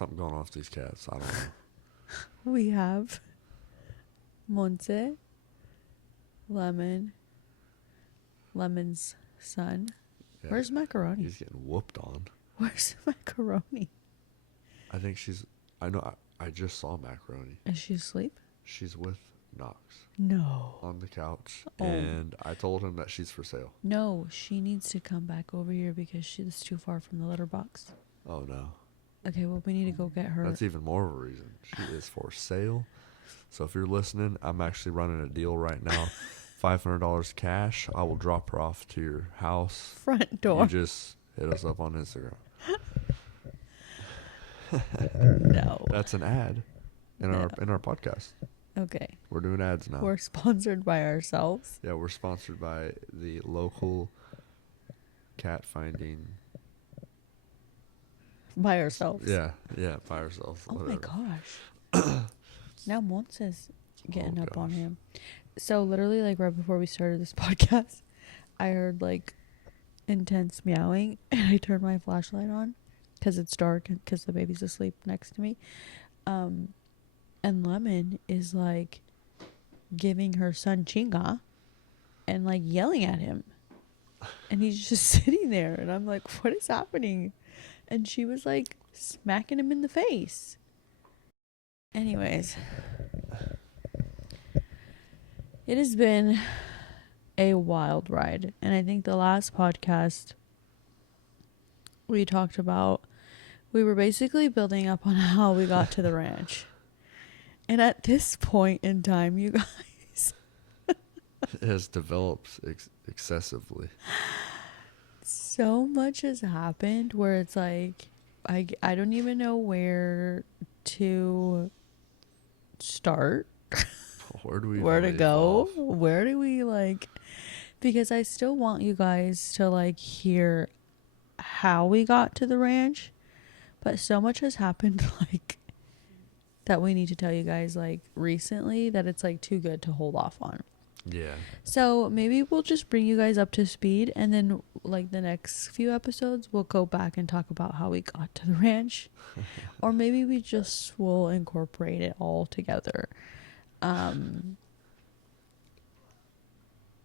something going on with these cats. I don't know. We have Monse, Lemon's son. Yeah, Where's Macaroni? he's getting whooped on. Where's Macaroni? I think I know. I just saw Macaroni. Is she asleep? She's with Knox. No. On the couch. Oh. And I told him that she's for sale. No, she needs to come back over here because she's too far from the litter box. Oh, no. Okay, well, we need to go get her. That's even more of a reason. She is for sale. So if you're listening, I'm actually running a deal right now. $500 cash. I will drop her off to your house. Front door. You just hit us up on Instagram. No. That's an ad in our podcast. Okay. We're doing ads now. We're sponsored by ourselves. Yeah, we're sponsored by the local cat finding. By ourselves. Yeah, by ourselves. Oh whatever. my gosh. Now Monse is getting up on him. So literally, like right before we started this podcast, I heard like intense meowing, and I turned my flashlight on because it's dark and because the baby's asleep next to me. And Lemon is like giving her son chinga and like yelling at him, and he's just sitting there, and I'm like, what is happening? And she was like smacking him in the face. Anyways, it has been a wild ride. And I think the last podcast we talked about, we were basically building up on how we got to the ranch. And at this point in time, you guys, it has developed excessively. So much has happened where it's like, I don't even know where to start. Where do we where to go? off? Where do we like, because I still want you guys to like hear how we got to the ranch, but so much has happened like that we need to tell you guys like recently that it's like too good to hold off on. Yeah. So maybe we'll just bring you guys up to speed, and then like the next few episodes we'll go back and talk about how we got to the ranch. Or maybe we just will incorporate it all together.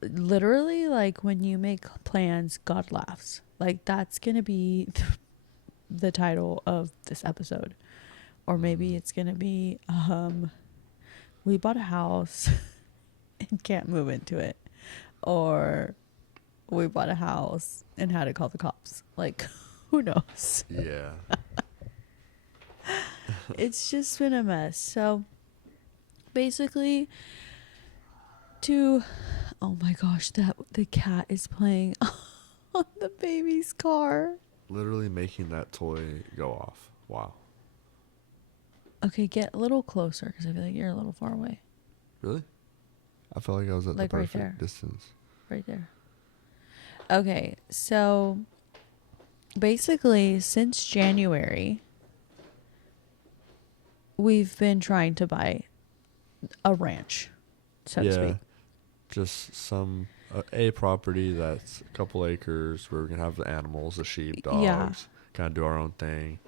Literally, like when you make plans, God laughs. Like that's gonna be the title of this episode. Or maybe it's gonna be we bought a house and can't move into it, or we bought a house and had to call the cops. Like, who knows? Yeah. It's just been a mess. So basically, oh my gosh, that the cat is playing on the baby's car. Literally making that toy go off. Wow. Okay, get a little closer because I feel like you're a little far away. Really? I felt like I was at Like the right perfect there. distance. Right there. Okay, so basically since January, we've been trying to buy a ranch, so to speak. Just a property that's a couple acres where we can have the animals, the sheep, dogs, Yeah. kind of do our own thing.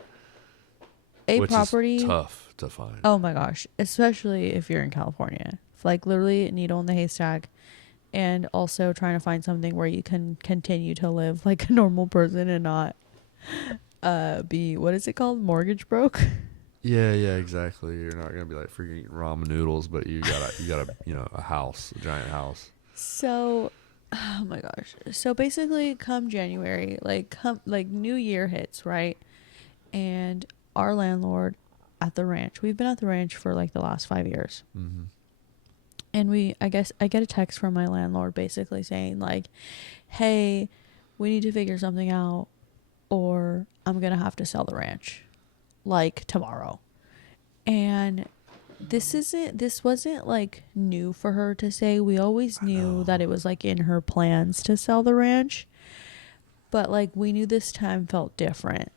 Which property is tough to find. Oh my gosh, especially if you're in California. Like literally needle in the haystack, and also trying to find something where you can continue to live like a normal person and not be, what is it called, mortgage broke. Yeah, exactly. You're not gonna be like freaking eating ramen noodles, but you got a house, a giant house. So, oh my gosh. So basically, come January, like New Year hits, right? And our landlord at the ranch, we've been at the ranch for like the last 5 years. Mm-hmm. And I guess I get a text from my landlord basically saying like, hey, we need to figure something out, or I'm going to have to sell the ranch like tomorrow. And this wasn't like new for her to say. We always knew that it was like in her plans to sell the ranch, but like we knew this time felt different.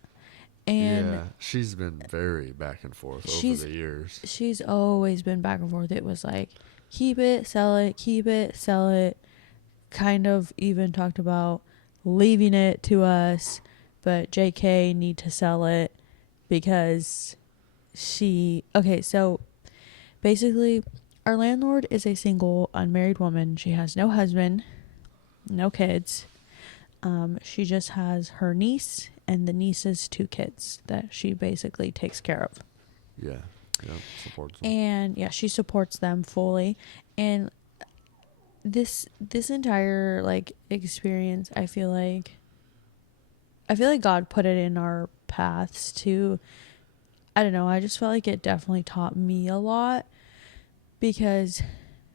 And yeah, she's been very back and forth over the years. She's always been back and forth. It was like, keep it, sell it. Kind of even talked about leaving it to us, but JK need to sell it because So basically, our landlord is a single, unmarried woman. She has no husband, no kids. She just has her niece and the niece's 2 kids that she basically takes care of. Yeah. Yeah. Supports them. And yeah, she supports them fully. And this entire like experience, I feel like God put it in our paths to, I don't know, I just felt like it definitely taught me a lot, because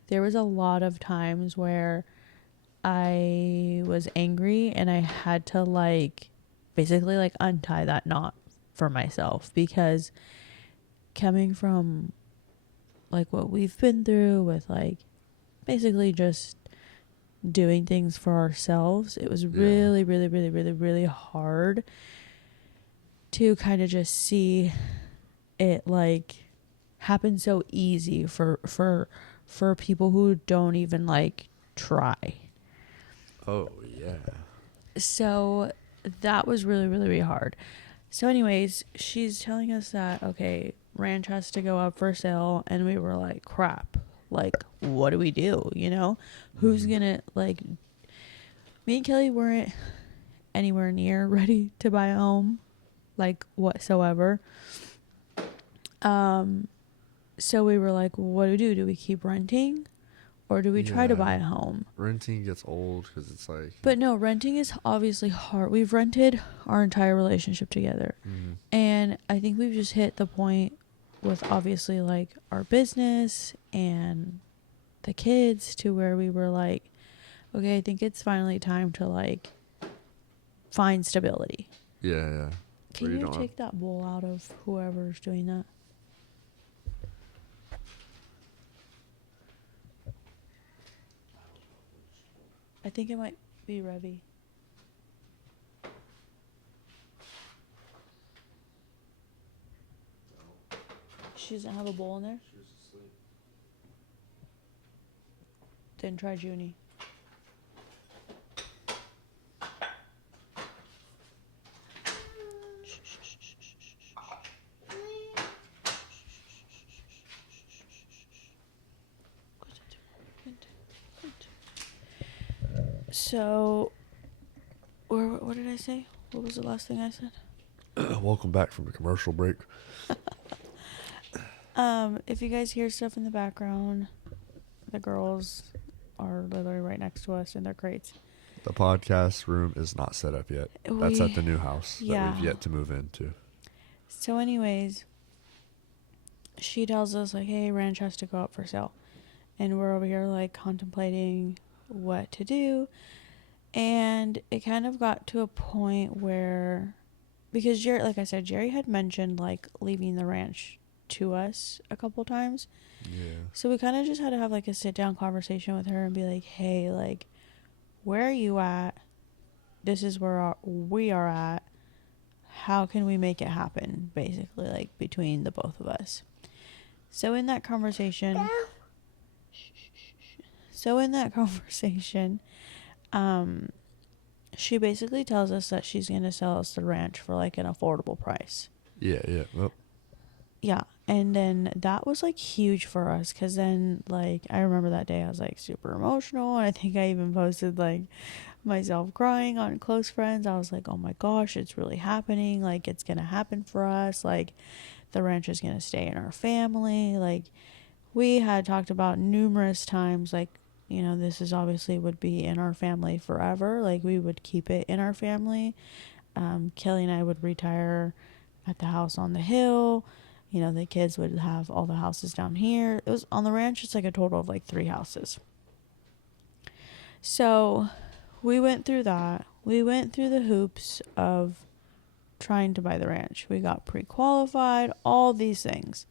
there was a lot of times where I was angry and I had to like basically like untie that knot for myself, because coming from like what we've been through with like basically just doing things for ourselves, it was really, really, really, really, really hard to kind of just see it like happen so easy for people who don't even like try. Oh, yeah. So that was really, really, really hard. So anyways, she's telling us that, okay, ranch has to go up for sale, and we were like, crap, like what do we do, you know? Who's gonna, like, me and Kelly weren't anywhere near ready to buy a home, like whatsoever. So we were like, what do we do? Do we keep renting, or do we try to buy a home? Renting gets old because it's like. But no, renting is obviously hard. We've rented our entire relationship together. And I think we've just hit the point with obviously like our business and the kids to where we were like, okay, I think it's finally time to like find stability. Yeah, yeah. Can you take that bowl out of whoever's doing that? I think it might be Revy. She doesn't have a bowl in there? She was asleep. Then try Junie. So, what did I say? What was the last thing I said? Welcome back from the commercial break. If you guys hear stuff in the background, the girls are literally right next to us in their crates. The podcast room is not set up yet. That's at the new house that we've yet to move into. So anyways, she tells us like, hey, ranch has to go up for sale. And we're over here like contemplating what to do. And it kind of got to a point where, because Jerry, like I said, Jerry had mentioned like leaving the ranch to us a couple times. Yeah. So we kind of just had to have like a sit down conversation with her and be like, hey, like, where are you at? This is where we are at. How can we make it happen? Basically, like between the both of us. So in that conversation, she basically tells us that she's going to sell us the ranch for like an affordable price. Yeah, yeah. Well. Yeah. And then that was like huge for us, because then like I remember that day I was like super emotional, and I think I even posted like myself crying on Close Friends. I was like, oh my gosh, it's really happening. Like, it's going to happen for us. Like, the ranch is going to stay in our family. Like, we had talked about numerous times, like, you know, this is obviously would be in our family forever. Like, we would keep it in our family. Kelly and I would retire at the house on the hill. You know, the kids would have all the houses down here. It was on the ranch. It's like a total of like 3 houses. So we went through that. We went through the hoops of trying to buy the ranch. We got pre-qualified, all these things.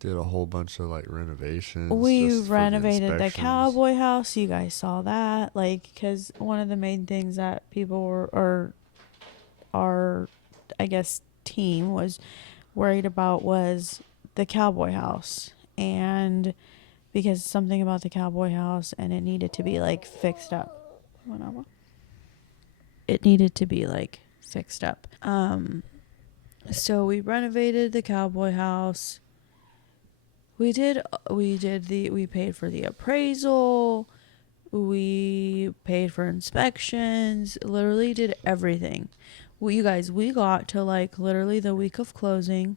Did a whole bunch of like renovations. We renovated the cowboy house. You guys saw that. Like, because one of the main things that people were, or our, I guess, team was worried about was the cowboy house. And because something about the cowboy house, and it needed to be like fixed up. It needed to be like fixed up. So we renovated the cowboy house. We paid for the appraisal. We paid for inspections. Literally did everything. You guys, we got to like literally the week of closing.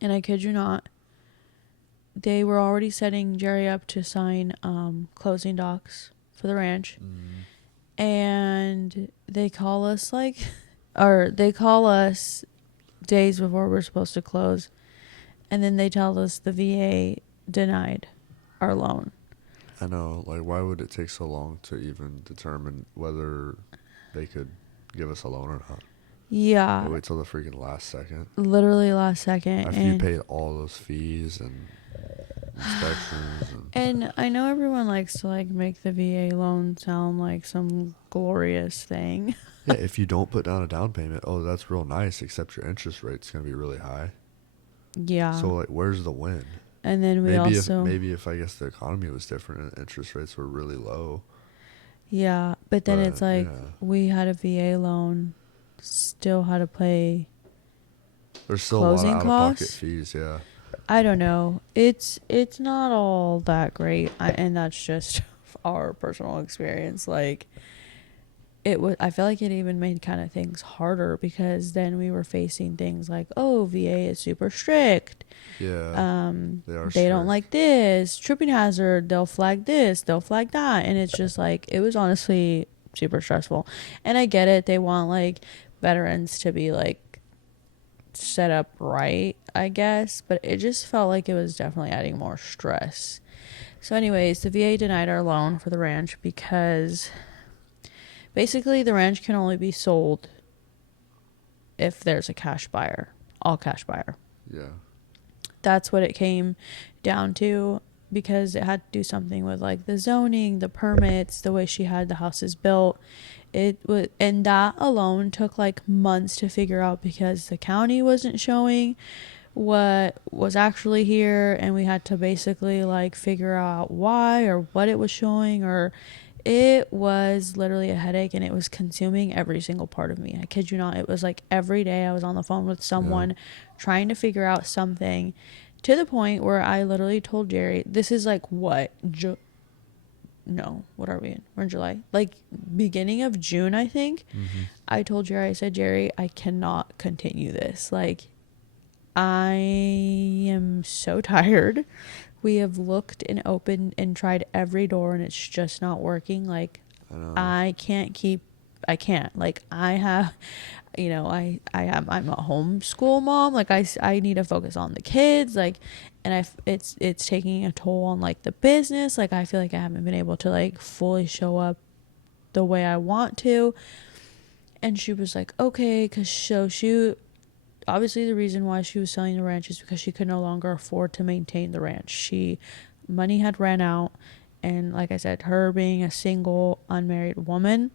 And I kid you not, they were already setting Jerry up to sign closing docs for the ranch. And they call us days before we're supposed to close. And then they tell us the VA denied our loan. I know. Like, why would it take so long to even determine whether they could give us a loan or not? Yeah. They wait till the freaking last second. Literally last second. After you paid all those fees and inspections. And I know everyone likes to like make the VA loan sound like some glorious thing. Yeah, if you don't put down a down payment, oh, that's real nice, except your interest rate's going to be really high. Yeah. So, like, where's the win? And then maybe if I guess the economy was different and interest rates were really low. Yeah, but then it's like we had a VA loan, still had to pay. There's still a lot of out-of-pocket fees, yeah. I don't know. It's not all that great, and that's just our personal experience. Like, I feel like it even made kind of things harder because then we were facing things like, oh, VA is super strict. Yeah. They don't like this tripping hazard. They'll flag this. They'll flag that, and it's just like it was honestly super stressful. And I get it. They want like veterans to be like set up right, I guess, but it just felt like it was definitely adding more stress. So, anyways, the VA denied our loan for the ranch because basically the ranch can only be sold if there's a cash buyer, all cash buyer. Yeah. That's what it came down to because it had to do something with like the zoning, the permits, the way she had the houses built. And that alone took like months to figure out because the county wasn't showing what was actually here, and we had to basically like figure out why or what it was showing, or it was literally a headache, and it was consuming every single part of me. I kid you not. It was like every day I was on the phone with someone trying to figure out something, to the point where I literally told Jerry, this is like what? What are we in? We're in July. Like beginning of June, I think. Mm-hmm. I told Jerry, I said, Jerry, I cannot continue this. Like, I am so tired. We have looked and opened and tried every door, and it's just not working. Like, I can't. Like, I have, I'm a homeschool mom. Like, I need to focus on the kids. Like, and it's taking a toll on like the business. Like, I feel like I haven't been able to like fully show up the way I want to. And she was like, okay, obviously the reason why she was selling the ranch is because she could no longer afford to maintain the ranch. Money had ran out, and like I said, her being a single unmarried woman,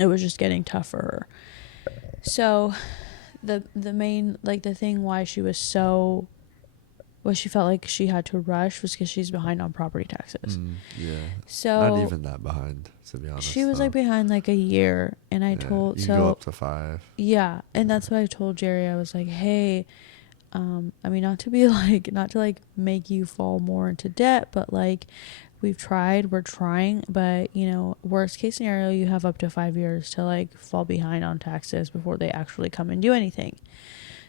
it was just getting tough for her. So the main, like, the thing why she felt like she had to rush was because she's behind on property taxes. Yeah. So not even that behind, to be honest. She was like behind like a year, and I told you can go up to 5. Yeah, and that's what I told Jerry. I was like, hey, I mean, not to make you fall more into debt, but like, we're trying, but worst case scenario, you have up to 5 years to like fall behind on taxes before they actually come and do anything.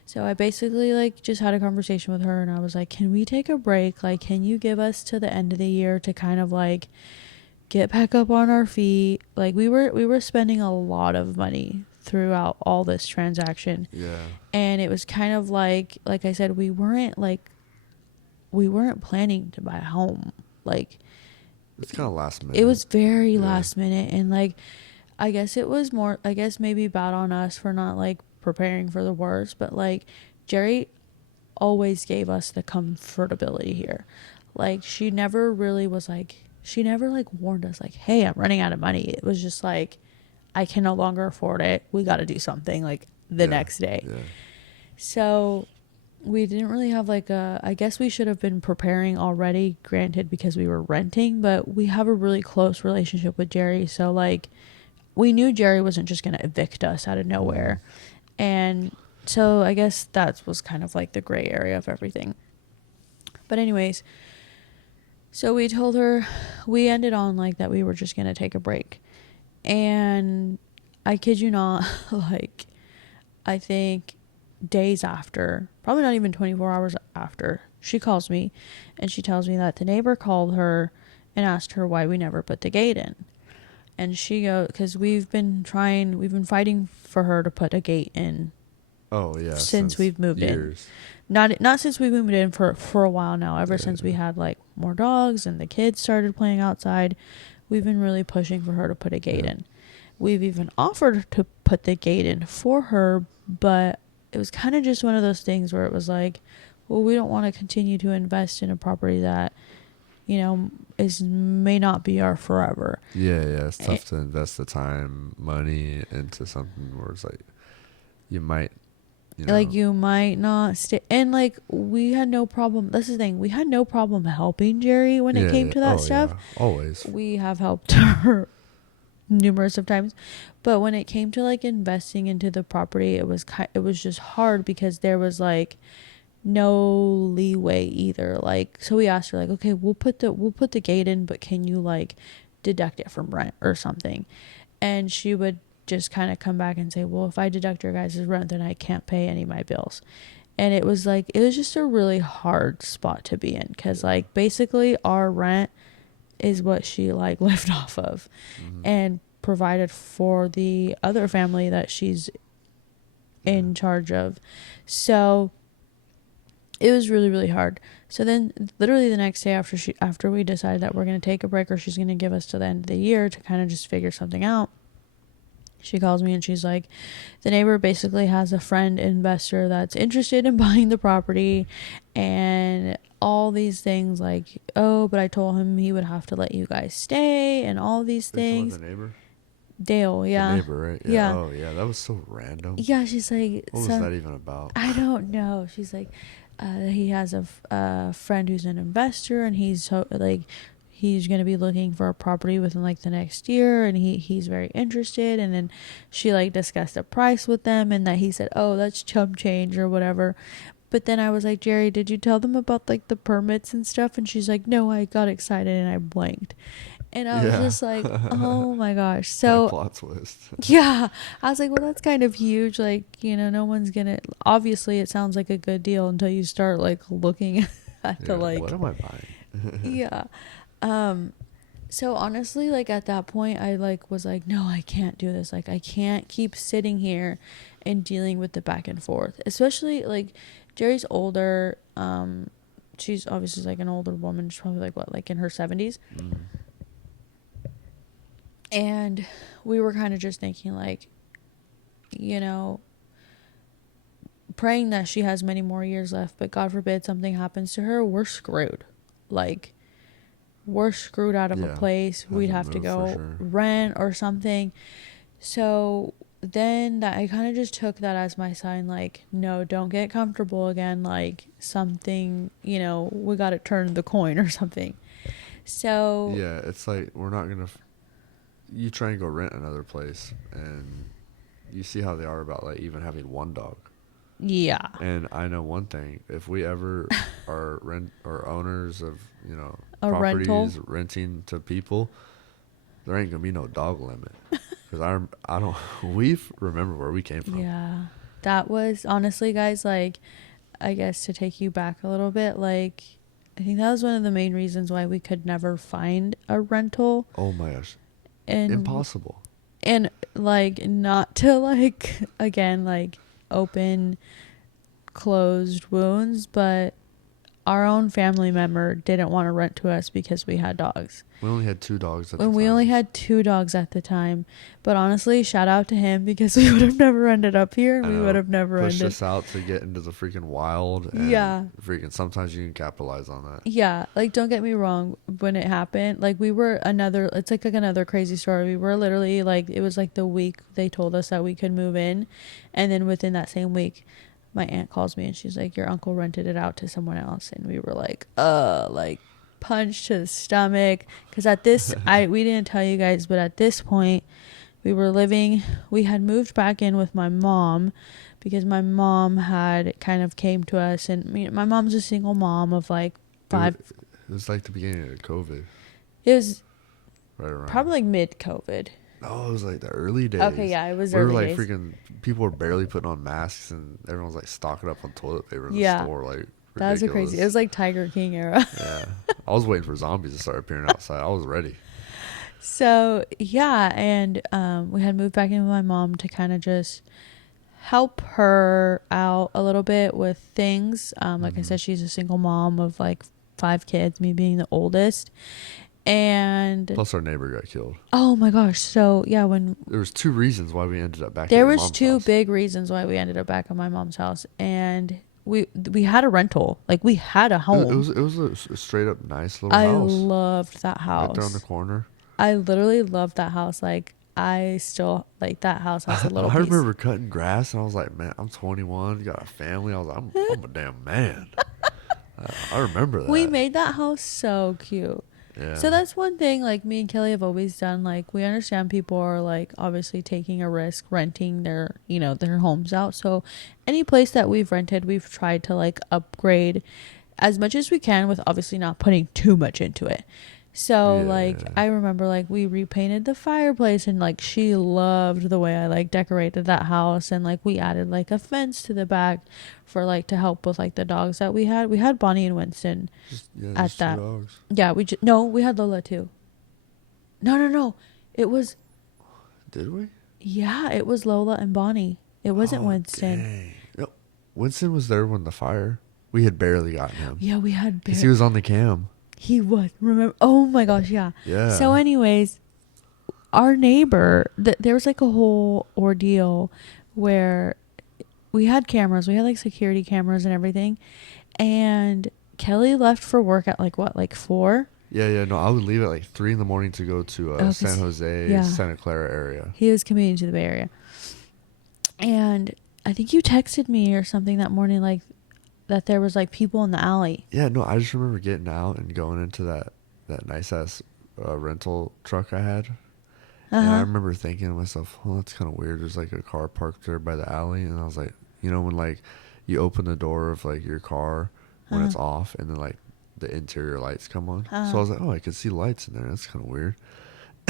So I basically like just had a conversation with her, and I was like, can we take a break? Like, can you give us to the end of the year to kind of like get back up on our feet? Like, we were spending a lot of money throughout all this transaction. Yeah. And it was kind of like I said, we weren't planning to buy a home. Like, it's kind of last minute. It was very last minute, and like, I guess maybe bad on us for not like preparing for the worst, but like, Jerry always gave us the comfortability here. Like, she never warned us like, hey, I'm running out of money. It was just like, I can no longer afford it. We got to do something like the next day. Yeah. So we didn't really have like I guess we should have been preparing already, granted, because we were renting, but we have a really close relationship with Jerry. So like, we knew Jerry wasn't just going to evict us out of nowhere. And so I guess that was kind of like the gray area of everything. But anyways, so we told her, we ended on like that we were just going to take a break. And I kid you not, like, I think days after, probably not even 24 hours after, she calls me and she tells me that the neighbor called her and asked her why we never put the gate in. And she goes, because we've been fighting for her to put a gate in. Oh yeah, Since we've moved years. in. Not since we moved in, for a while now. Ever since we had like more dogs and the kids started playing outside, we've been really pushing for her to put a gate in. We've even offered to put the gate in for her, but it was kind of just one of those things where it was like, well, we don't want to continue to invest in a property that, you know, may not be our forever. Yeah, it's tough to invest the time, money into something where it's like you might, like you might not stay. And like we had no problem. That's the thing. We had no problem helping Jerry when it came to that stuff. Yeah, always. We have helped her numerous of times, but when it came to like investing into the property, it was just hard because there was like no leeway either. Like, so we asked her like, okay, we'll put the gate in, but can you like deduct it from rent or something? And she would just kind of come back and say, well, if I deduct your guys' rent, then I can't pay any of my bills. And it was just a really hard spot to be in, because like basically our rent is what she like lived off of and provided for the other family that she's in charge of. So it was really, really hard. So then literally the next day after we decided that we're going to take a break, or she's going to give us to the end of the year to kind of just figure something out, she calls me and she's like, the neighbor basically has a friend investor that's interested in buying the property and all these things, like, oh, but I told him he would have to let you guys stay and all these things. The neighbor? Dale, yeah. The neighbor, right? Yeah. Oh, yeah. That was so random. Yeah, she's like... What was that even about? I don't know. She's like, he has a friend who's an investor, and he's going to be looking for a property within like the next year, and he's very interested. And then she like discussed a price with them, and that he said, oh, that's chump change or whatever. But then I was like, Jerry, did you tell them about like the permits and stuff? And she's like, no, I got excited and I blanked. And I was just like, oh my gosh. So plot twist. Yeah. I was like, well, that's kind of huge. Like, no one's gonna, obviously it sounds like a good deal until you start like looking at the like, what am I buying? Yeah. So honestly, like at that point I like was like, no, I can't do this. Like I can't keep sitting here and dealing with the back and forth, especially like Jerry's older. She's obviously like an older woman. She's probably like in her 70s. And we were kind of just thinking like, praying that she has many more years left, but God forbid something happens to her, we're screwed. Like, we're screwed out of a place. We'd have to go rent or something. So then I kind of just took that as my sign, like, no, don't get comfortable again. Like something, we got to turn the coin or something. So yeah, it's like, we're not going to, you try and go rent another place and you see how they are about like even having one dog. Yeah. And I know one thing, if we ever are owners of, a properties rental? Renting to people, there ain't gonna be no dog limit. Because we remember where we came from. Yeah. That was honestly, guys, like, I guess to take you back a little bit, like, I think that was one of the main reasons why we could never find a rental. Oh my gosh. And impossible. And like, not to like, again, like open closed wounds, but our own family member didn't want to rent to us because we had dogs. We only had 2 dogs at the time. We only had 2 dogs at the time. But honestly, shout out to him, because we would have never ended up here. We would have never pushed us out to get into the freaking wild. And freaking sometimes you can capitalize on that. Yeah. Like, don't get me wrong. When it happened, like, it's like another crazy story. We were literally like, it was like the week they told us that we could move in. And then within that same week, my aunt calls me and she's like, your uncle rented it out to someone else. And we were like, like, punch to the stomach. Because at this, we didn't tell you guys, but at this point, we had moved back in with my mom, because my mom had kind of came to us, and my mom's a single mom of like 5. It was like the beginning of COVID. It was Right around. probably like mid-COVID. Oh, it was like the early days. Okay, yeah, it was we early were like days. freaking. People were barely putting on masks, and everyone was like stocking up on toilet paper in the Yeah. store. Like That was a ridiculous. crazy. It was like Tiger King era. Yeah, I was waiting for zombies to start appearing outside. I was ready. So yeah, and we had moved back in with my mom to kind of just help her out a little bit with things. Like I said, she's a single mom of like 5 kids, me being the oldest. And Plus, our neighbor got killed. oh my gosh, so yeah, when There was 2 reasons why we ended up back. there at your was mom's 2 house. big reasons why we ended up back at my mom's house, and we had a rental, like we had a home. It was a straight up nice little I house. loved that house. Right there on the corner. I literally loved that house. Like I still like that house has a little I piece. remember cutting grass, and I was like, man, I'm 21, got a family. I was like, I'm a damn man. I remember that. We made that house so cute. Yeah. So that's one thing like me and Kelly have always done. Like we understand people are like obviously taking a risk renting their, their homes out. So any place that we've rented, we've tried to like upgrade as much as we can with obviously not putting too much into it. So like Yeah. I remember like we repainted the fireplace, and like she loved the way I like decorated that house, and like we added like a fence to the back for like to help with like the dogs that we had. We had Bonnie and Winston at just 2 that. dogs. Yeah, we had Lola too. No. It was Did we? yeah, it was Lola and Bonnie. It wasn't Winston. Dang. No, Winston was there when the fire. We had barely gotten him. Yeah, we had Because he was on the cam. He was. Remember? Oh my gosh, yeah. Yeah. So anyways, our neighbor, there was like a whole ordeal where we had cameras. We had like security cameras and everything. And Kelly left for work at like 4? Yeah. No, I would leave at like 3 in the morning to go to 'Cause San Jose, yeah. Santa Clara area. He was commuting to the Bay Area. And I think you texted me or something that morning, like that there was like people in the alley. Yeah, no, I just remember getting out and going into that nice ass rental truck I had. And I remember thinking to myself, well, that's kind of weird. There's like a car parked there by the alley. And I was like, when like you open the door of like your car when it's off, and then like the interior lights come on. So I was like, oh, I could see lights in there. That's kind of weird.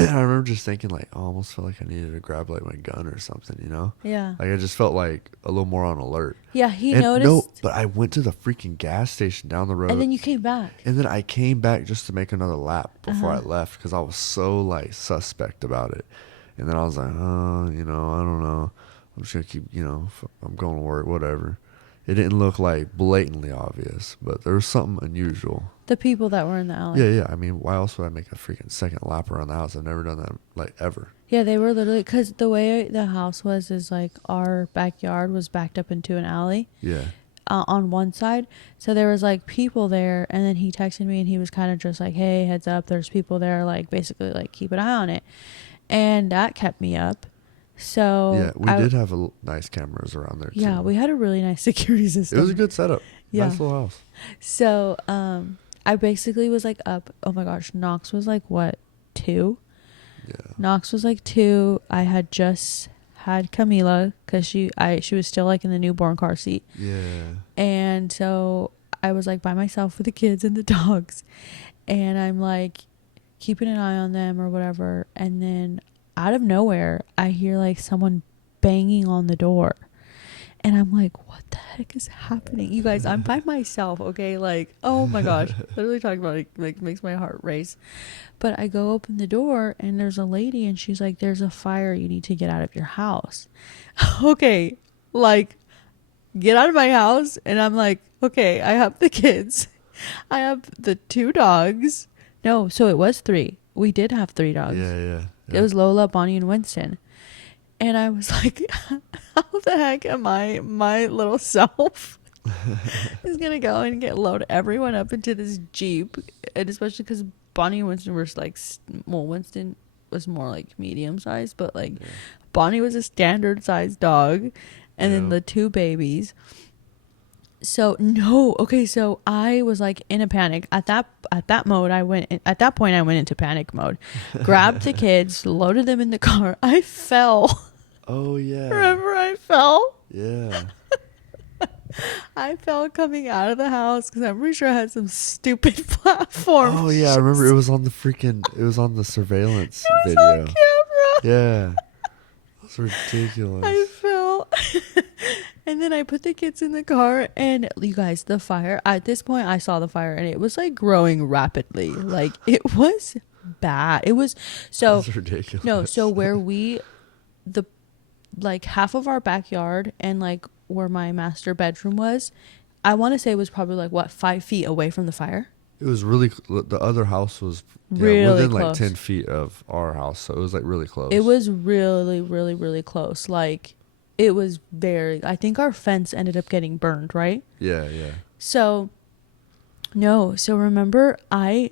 And I remember just thinking like, oh, I almost felt like I needed to grab like my gun or something, Yeah. Like I just felt like a little more on alert. Yeah, he And noticed. No, but I went to the freaking gas station down the road. And then you came back. And then I came back just to make another lap before I left, because I was so like suspect about it. And then I was like, oh, I don't know. I'm just gonna keep, I'm going to work, whatever. It didn't look like blatantly obvious, but there was something unusual. The people that were in the alley. Yeah. I mean, why else would I make a freaking second lap around the house? I've never done that like ever. Yeah, they were literally, because the way the house was is like our backyard was backed up into an alley. Yeah. On one side, so there was like people there, and then he texted me and he was kind of just like, hey, heads up, there's people there, like basically like keep an eye on it, and that kept me up. So Yeah, we did have nice cameras around there too. Yeah, we had a really nice security system. It was a good setup. Yeah. Nice little house. So I basically was like up, oh my gosh, Knox was like what, 2? Yeah. Knox was like 2. I had just had Camila because she was still like in the newborn car seat. Yeah. And so I was like by myself with the kids and the dogs, and I'm like keeping an eye on them or whatever. And then out of nowhere, I hear like someone banging on the door. And I'm like, what the heck is happening? You guys, I'm by myself, okay? Like, oh my gosh. Literally talking about it like makes my heart race. But I go open the door and there's a lady and she's like, there's a fire. You need to get out of your house. Okay. Like, get out of my house. And I'm like, okay, I have the kids. I have the 2 dogs. No, so it was 3. We did have 3 dogs. Yeah. It was Lola, Bonnie, and Winston. And I was like, how the heck am I, my little self, is going to go and load everyone up into this Jeep? And especially because Bonnie and Winston were like, well, Winston was more like medium sized, but like Bonnie was a standard sized dog. And then the 2 babies. So no, okay, so I was like in a panic at that point I went into panic mode, grabbed the kids, loaded them in the car. I fell. Oh yeah. Remember I fell? Yeah. I fell coming out of the house because I'm pretty sure I had some stupid platform Oh yeah, I remember shoes. it was on the freaking. It was on the surveillance It was on video. camera. Yeah, that's I ridiculous. fell. And then I put the kids in the car, and you guys, the fire, at this point, I saw the fire, and it was like growing rapidly. Like, it was bad. It was so, That's no, so ridiculous. where the like half of our backyard and like where my master bedroom was, I want to say it was probably like what, 5 feet away from the fire. It was really the other house was yeah Really within like close. 10 feet of our house, so it was like really It close. was really, really, really close. Like, it was very, I think our fence ended up getting burned, right? Yeah, yeah. So, no. So remember, I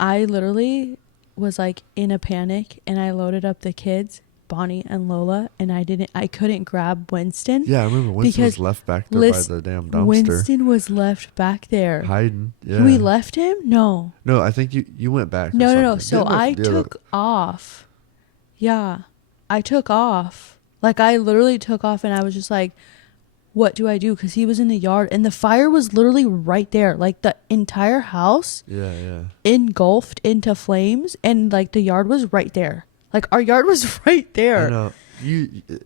literally was like in a panic, and I loaded up the kids, Bonnie and Lola, and I couldn't grab Winston Yeah, I remember Winston was because left back there by list the damn dumpster, Winston was left back there. hiding. We Yeah. left him? No. No, I think you went back or No, no, no. something. So Didn't I the other? took off. Yeah. I took off. Like, I literally took off, and I was just like, what do I do? Because he was in the yard, and the fire was literally right there. Like, the entire house Yeah, yeah. engulfed into flames, and like the yard was right there. Like, our yard was right I there. know.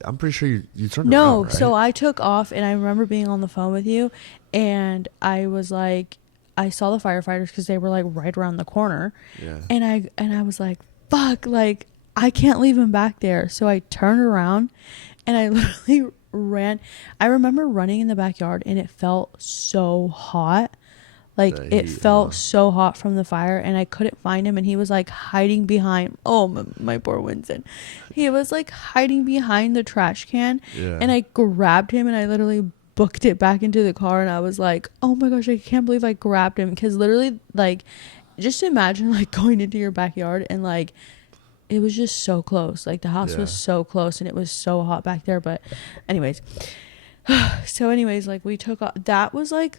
I'm pretty sure you turned No, around, right? so I took off, and I remember being on the phone with you, and I was like, I saw the firefighters because they were like right around the corner, Yeah. and I was like, fuck, like, I can't leave him back there. So I turned around, and I literally ran. I remember running in the backyard, and it felt so hot. Like, The it heat, huh? felt so hot from the fire, and I couldn't find him, and he was like hiding behind, oh my poor Winston, he was like hiding behind the trash can. Yeah. And I grabbed him, and I literally booked it back into the car, and I was like, oh my gosh, I can't believe I grabbed him. Because literally, like, just imagine like going into your backyard, and like, it was just so close. Like, the house Yeah. was so close, and it was so hot back there. But anyways, so anyways, like, we took off. That was like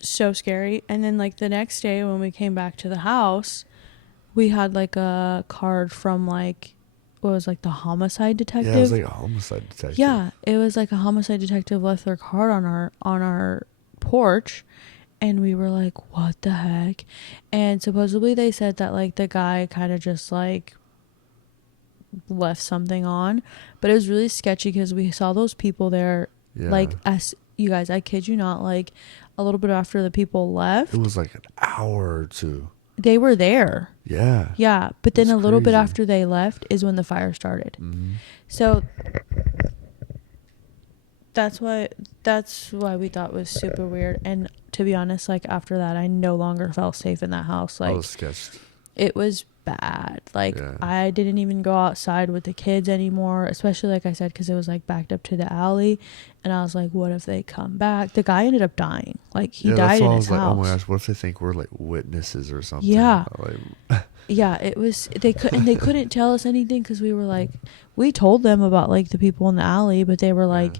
so scary. And then like the next day when we came back to the house, we had like a card from like, what was, like, the homicide detective. Yeah, it was like a homicide detective. Yeah, it was like a homicide detective left their card on our porch, and we were like, what the heck? And supposedly they said that like the guy kind of just like left something on, but it was really sketchy because we saw those people there. Yeah. Like, as you guys, I kid you not, like a little bit after the people left, It was like an hour or two. they were there. Yeah. Yeah, but then That's a little bit crazy. after they left is when the fire started. Mm-hmm. So that's why we thought it was super weird. And to be honest, like, after that, I no longer felt safe in that house. I Like, was sketched. it was bad. Like, Yeah. I didn't even go outside with the kids anymore, especially like I said, because it was like backed up to the alley, and I was like, what if they come back? The guy ended up dying. Like, he Yeah, died that's why in I his was like, house. oh my gosh, what if they think we're like witnesses or something? Yeah. Like, Yeah, it was, they couldn't tell us anything because we were like, we told them about like the people in the alley, but they were like,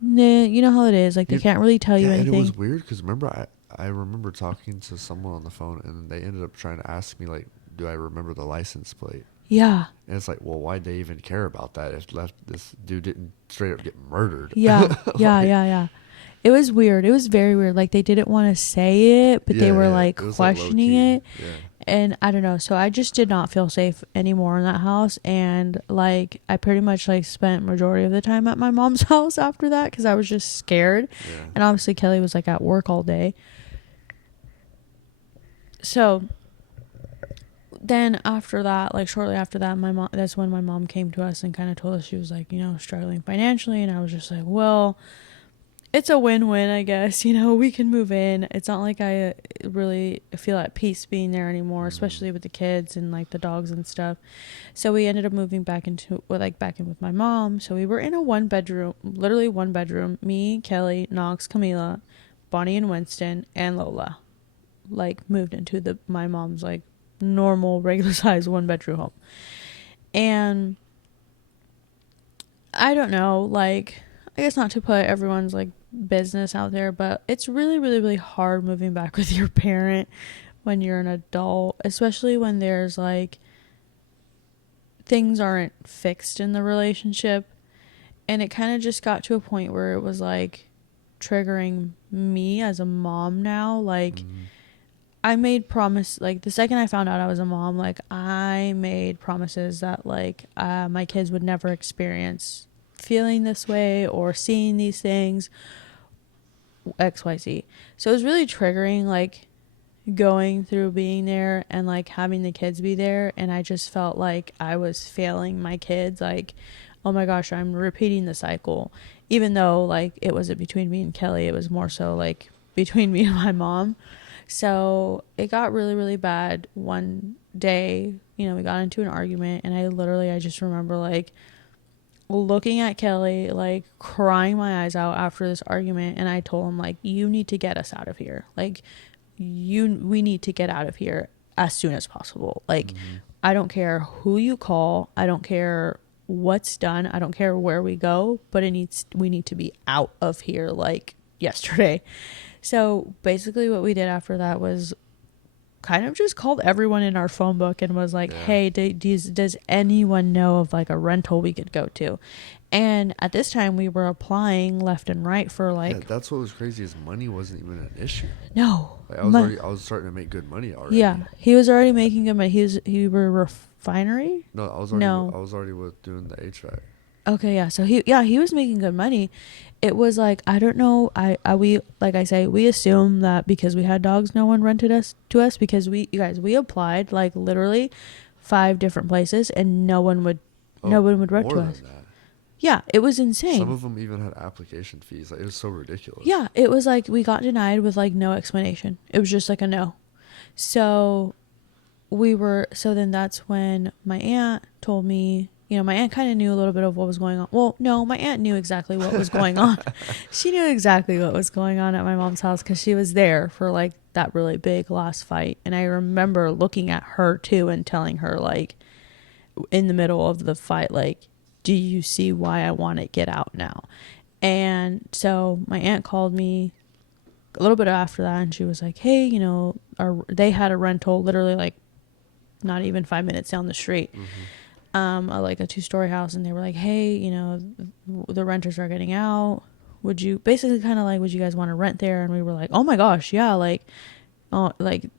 nah, you know how it is, like, they You- can't really tell you yeah, and anything. it was weird because remember, I remember talking to someone on the phone, and they ended up trying to ask me like, do I remember the license plate? Yeah. And it's like, well, why'd they even care about that if this dude didn't straight up get murdered? Yeah. Yeah. It was weird. It was very weird. Like, they didn't want to say it, but they were like it was, questioning low-key. it. Yeah. And I don't know. So I just did not feel safe anymore in that house. And like, I pretty much like spent majority of the time at my mom's house after that because I was just scared. Yeah. And obviously Kelly was like at work all day. So then after that, like shortly after that, that's when my mom came to us and kind of told us she was like, you know, struggling financially. And I was just like, well, it's a win-win, I guess. You know, we can move in. It's not like I really feel at peace being there anymore, especially with the kids and like the dogs and stuff. So we ended up moving back in with my mom. So we were in a literally one bedroom, me, Kelly, Knox, Camila, Bonnie and Winston, and Lola, like, moved into my mom's like normal regular size 1-bedroom home. And I don't know, like, I guess not to put everyone's like business out there, but it's really, really, really hard moving back with your parent when you're an adult, especially when there's like things aren't fixed in the relationship. And it kind of just got to a point where it was like triggering me as a mom now. Like, Mm-hmm. I made promise, like the second I found out I was a mom, like I made promises that like my kids would never experience feeling this way or seeing these things, XYZ. So it was really triggering, like going through being there and like having the kids be there, and I just felt like I was failing my kids. Like, oh my gosh, I'm repeating the cycle, even though like it wasn't between me and Kelly, it was more so like between me and my mom. So it got really, really bad one day. You know, we got into an argument, and I just remember like looking at Kelly, like crying my eyes out after this argument. And I told him, like, you need to get us out of here. Like, we need to get out of here as soon as possible. Like, Mm-hmm. I don't care who you call, I don't care what's done, I don't care where we go, but we need to be out of here like yesterday. So basically what we did after that was kind of just called everyone in our phone book and was like, Yeah. hey, does anyone know of like a rental we could go to? And at this time we were applying left and right for Yeah, like, that's what was crazy is money wasn't even an issue. no, Like my, I was starting to make good money yeah, already. he was already making good money. He were refinery. No, No. I was already with doing the HVAC. Okay, yeah. So he was making good money. It was like, I don't know. We, like I say, we assume that because we had dogs, no one rented us to us, because you guys, we applied like literally 5 different places and no Oh, one would rent more to than us. that. Yeah, it was Some insane. of them even had application fees. Like it was so ridiculous. Yeah, it was like we got denied with like no explanation. It was just like a no. So so then that's when my aunt told me, you know, my aunt kind of knew a little bit of what was going on. Well, no, my aunt knew exactly what was going on. She knew exactly what was going on at my mom's house because she was there for like that really big last fight. And I remember looking at her too and telling her, like, in the middle of the fight, like, do you see why I want to get out now? And so my aunt called me a little bit after that, and she was like, hey, you know, they had a rental literally like not even 5 minutes down the street, Mm-hmm. like a 2-story house, and they were like, hey, you know, the renters are getting out, would you, basically kind of like, would you guys want to rent there? And we were like, oh my gosh, yeah, like, oh, like,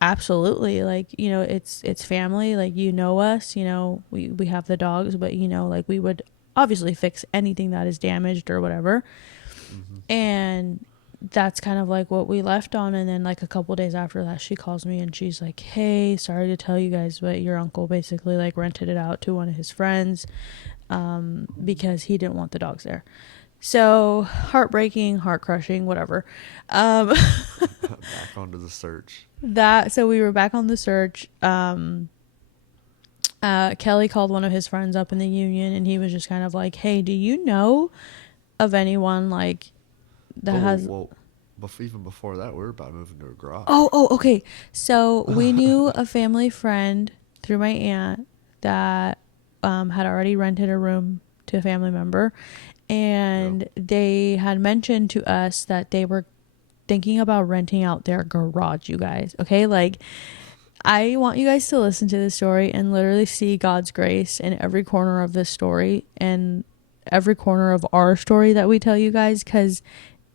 absolutely, like, you know, it's family, like, you know us, you know, we have the dogs, but you know, like, we would obviously fix anything that is damaged or whatever. Mm-hmm. And that's kind of like what we left on. And then like a couple days after that, she calls me and she's like, hey, sorry to tell you guys, but your uncle basically like rented it out to one of his friends, because he didn't want the dogs there. So heartbreaking, heart crushing, whatever. um Back onto the search. so we were back on the search. Kelly called one of his friends up in the union, and he was just kind of like, hey, do you know of anyone like that Oh has, well, even before that, we were about to move into a garage. okay. So we knew a family friend through my aunt that had already rented a room to a family member, Yep. and they had mentioned to us that they were thinking about renting out their garage, you guys. Okay, like, I want you guys to listen to this story and literally see God's grace in every corner of this story and every corner of our story that we tell you guys, because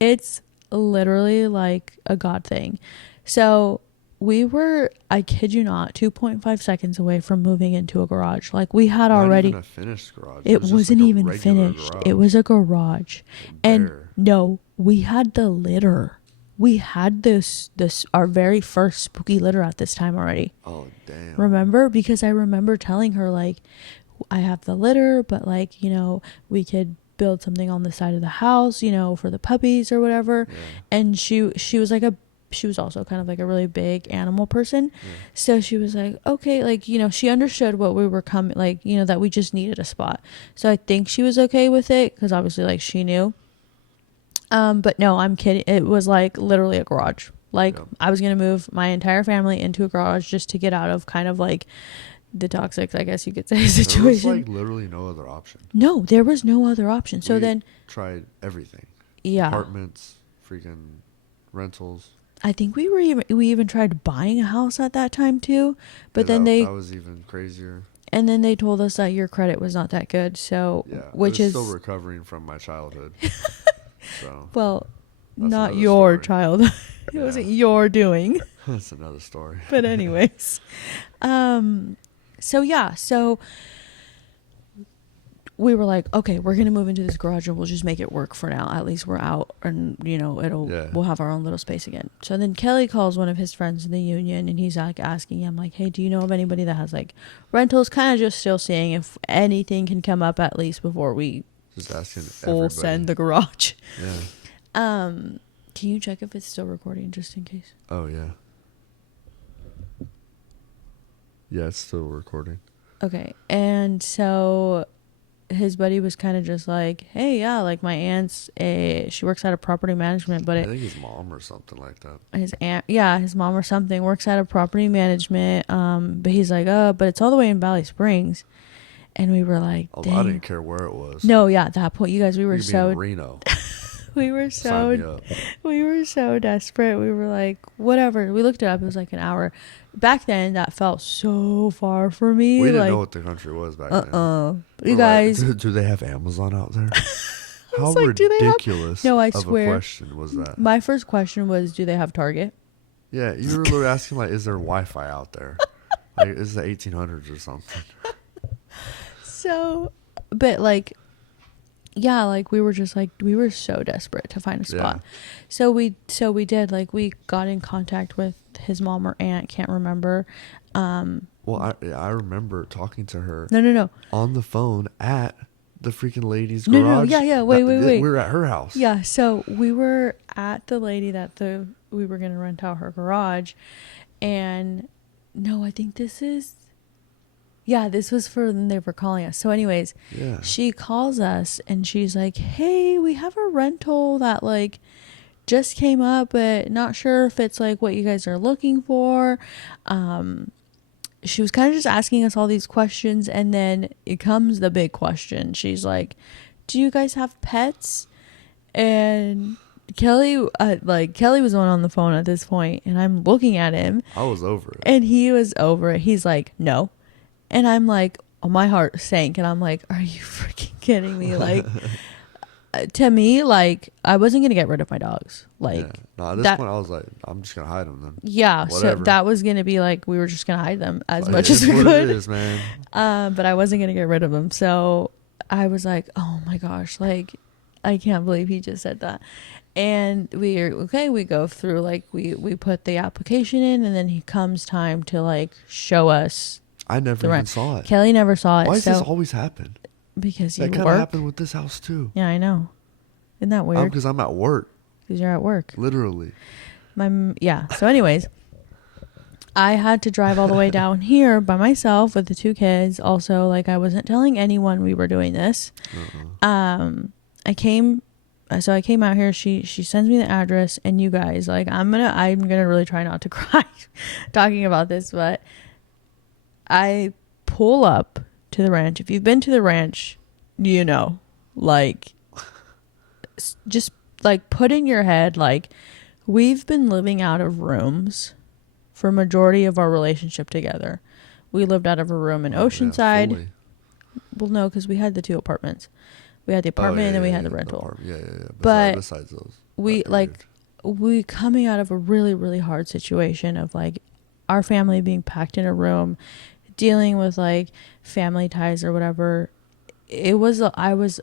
it's literally like a God thing. So we were, I kid you not, 2.5 seconds away from moving into a garage. Like, we had Not even already, a finished garage. It it was just wasn't like a even regular finished. It garage. was a garage. Like And bare. no, we had the litter. We had this our very first spooky litter at this time already. Oh damn. Remember? Because I remember telling her, like, I have the litter, but like, you know, we could build something on the side of the house, you know, for the puppies or whatever. Yeah. And she was like she was also kind of like a really big animal person. Yeah. So she was like, okay, like, you know, she understood what we were coming, like, you know, that we just needed a spot. So I think she was okay with it, because obviously like she knew. But no, I'm kidding. It was like literally a garage. Like, Yep. I was going to move my entire family into a garage just to get out of kind of like the toxic, I guess you could say, There was situation. like literally no other option. No, there was no other option. So We then, tried everything. yeah, Apartments, freaking rentals. I think we even tried buying a house at that time too. But Yeah, then that was even crazier. And then they told us that your credit was not that good. So, Yeah, it which was still is, recovering from my childhood. So well, that's not another your story. child. It Yeah, wasn't your doing. that's another story. But anyways, so yeah, so we were like, okay, we're gonna move into this garage and we'll just make it work for now. At least we're out, and Yeah. we'll have our own little space again. So then Kelly calls one of his friends in the union, and he's like asking him like, hey, do you know of anybody that has like rentals? Kind of just still seeing if anything can come up at least before we Just asking full everybody. send the garage. Yeah. Can you check if it's still recording just in case? Oh yeah. Yeah, it's still recording. Okay, and so his buddy was kind of just like, hey, yeah, like my aunt's she works out of property management, but I think his mom or something like that. his aunt, yeah, his mom or something works out of property management. But he's like, but it's all the way in Valley Springs. And we were like, Oh, dang. I didn't care where it was. No, yeah, at that point, you guys, we were You could be in so Reno. we were Sign me so up. we were so desperate. We were like, whatever. We looked it up. It was like an hour. Back then, that felt so far for me. We didn't like, know what the country was back then. You We're guys, like, do they have Amazon out there? How like, do they have- ridiculous No, I of swear. a question was that? my first question was, do they have Target? Yeah, you were literally asking, like, is there Wi-Fi out there? Like, is it the 1800s or something? So, but like, yeah, like we were just like, we were so desperate to find a spot. Yeah. So we did, like, we got in contact with his mom or aunt, can't remember. Well, I remember talking to her No. on the phone at the freaking lady's No, garage. yeah, wait. We were at her house. Yeah, so we were at the lady that we were going to rent out her garage. And no, I think this was for when they were calling us. So anyways, Yeah. she calls us and she's like, hey, we have a rental that like just came up, but not sure if it's like what you guys are looking for. She was kind of just asking us all these questions, and then it comes the big question. She's like, do you guys have pets? And Kelly was the one on the phone at this point, and I'm looking at him. I was over it. And he was over it. He's like, no. And I'm like, oh, my heart sank. And I'm like, are you freaking kidding me? Like, to me, like, I wasn't going to get rid of my dogs. Like, yeah. No, at this point, I was like, I'm just going to hide them then. Yeah. Whatever. So that was going to be like, we were just going to hide them as Like, much as we what could. it is, man. But I wasn't going to get rid of them. So I was like, oh my gosh, like, I can't believe he just said that. And we go through, like, we put the application in, and then he comes time to like show us. I never even saw it. Kelly never saw it. Why does this always happen? Because you That work. kind of happened with this house too. Yeah, I know. Isn't that weird? Because I'm at work. Because you're at work. Literally. So anyways, I had to drive all the way down here by myself with the two kids. Also, like, I wasn't telling anyone we were doing this. I came out here. She sends me the address, and you guys, like, I'm gonna really try not to cry talking about this, but I pull up to the ranch. If you've been to the ranch, you know, like, just like, put in your head, like, we've been living out of rooms for majority of our relationship together. We lived out of a room in Oceanside. Fully. Well, no, because we had the two apartments. We had the apartment, and then we had the rental. Yeah. But besides those, we coming out of a really, really hard situation of, like, our family being packed in a room, dealing with, like, family ties or whatever. I was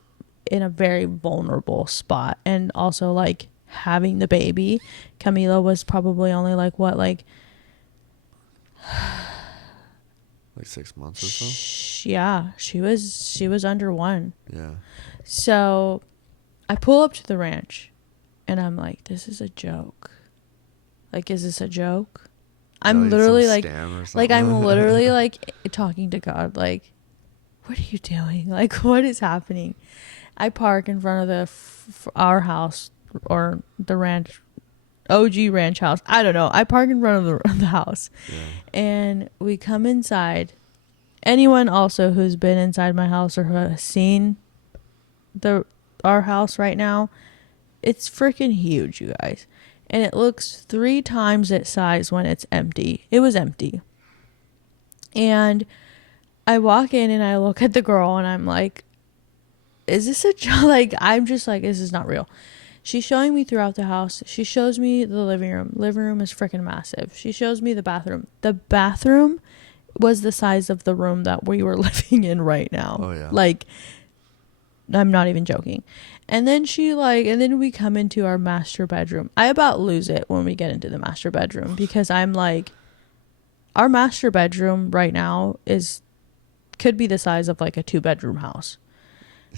in a very vulnerable spot, and also, like, having the baby. Camila was probably only like 6 months or so. Yeah, she was under 1. Yeah. So I pull up to the ranch, and I'm like, this is a joke. Like, is this a joke? I'm literally like I'm literally like talking to God, like, what are you doing? Like, what is happening? I park in front of our house, or the ranch, OG ranch house. I don't know. I park in front of the house. Yeah. And we come inside. Anyone also who's been inside my house or who has seen our house right now, it's freaking huge, you guys. And it looks 3 times its size when it's empty. It was empty. And I walk in and I look at the girl and I'm like, is this a job? Like, I'm just like, this is not real. She's showing me throughout the house. She shows me the living room. Living room is freaking massive. She shows me the bathroom. The bathroom was the size of the room that we were living in right now. Oh, yeah. Like, I'm not even joking. And then and then we come into our master bedroom. I about lose it when we get into the master bedroom because I'm like, our master bedroom right now could be the size of like a 2-bedroom house.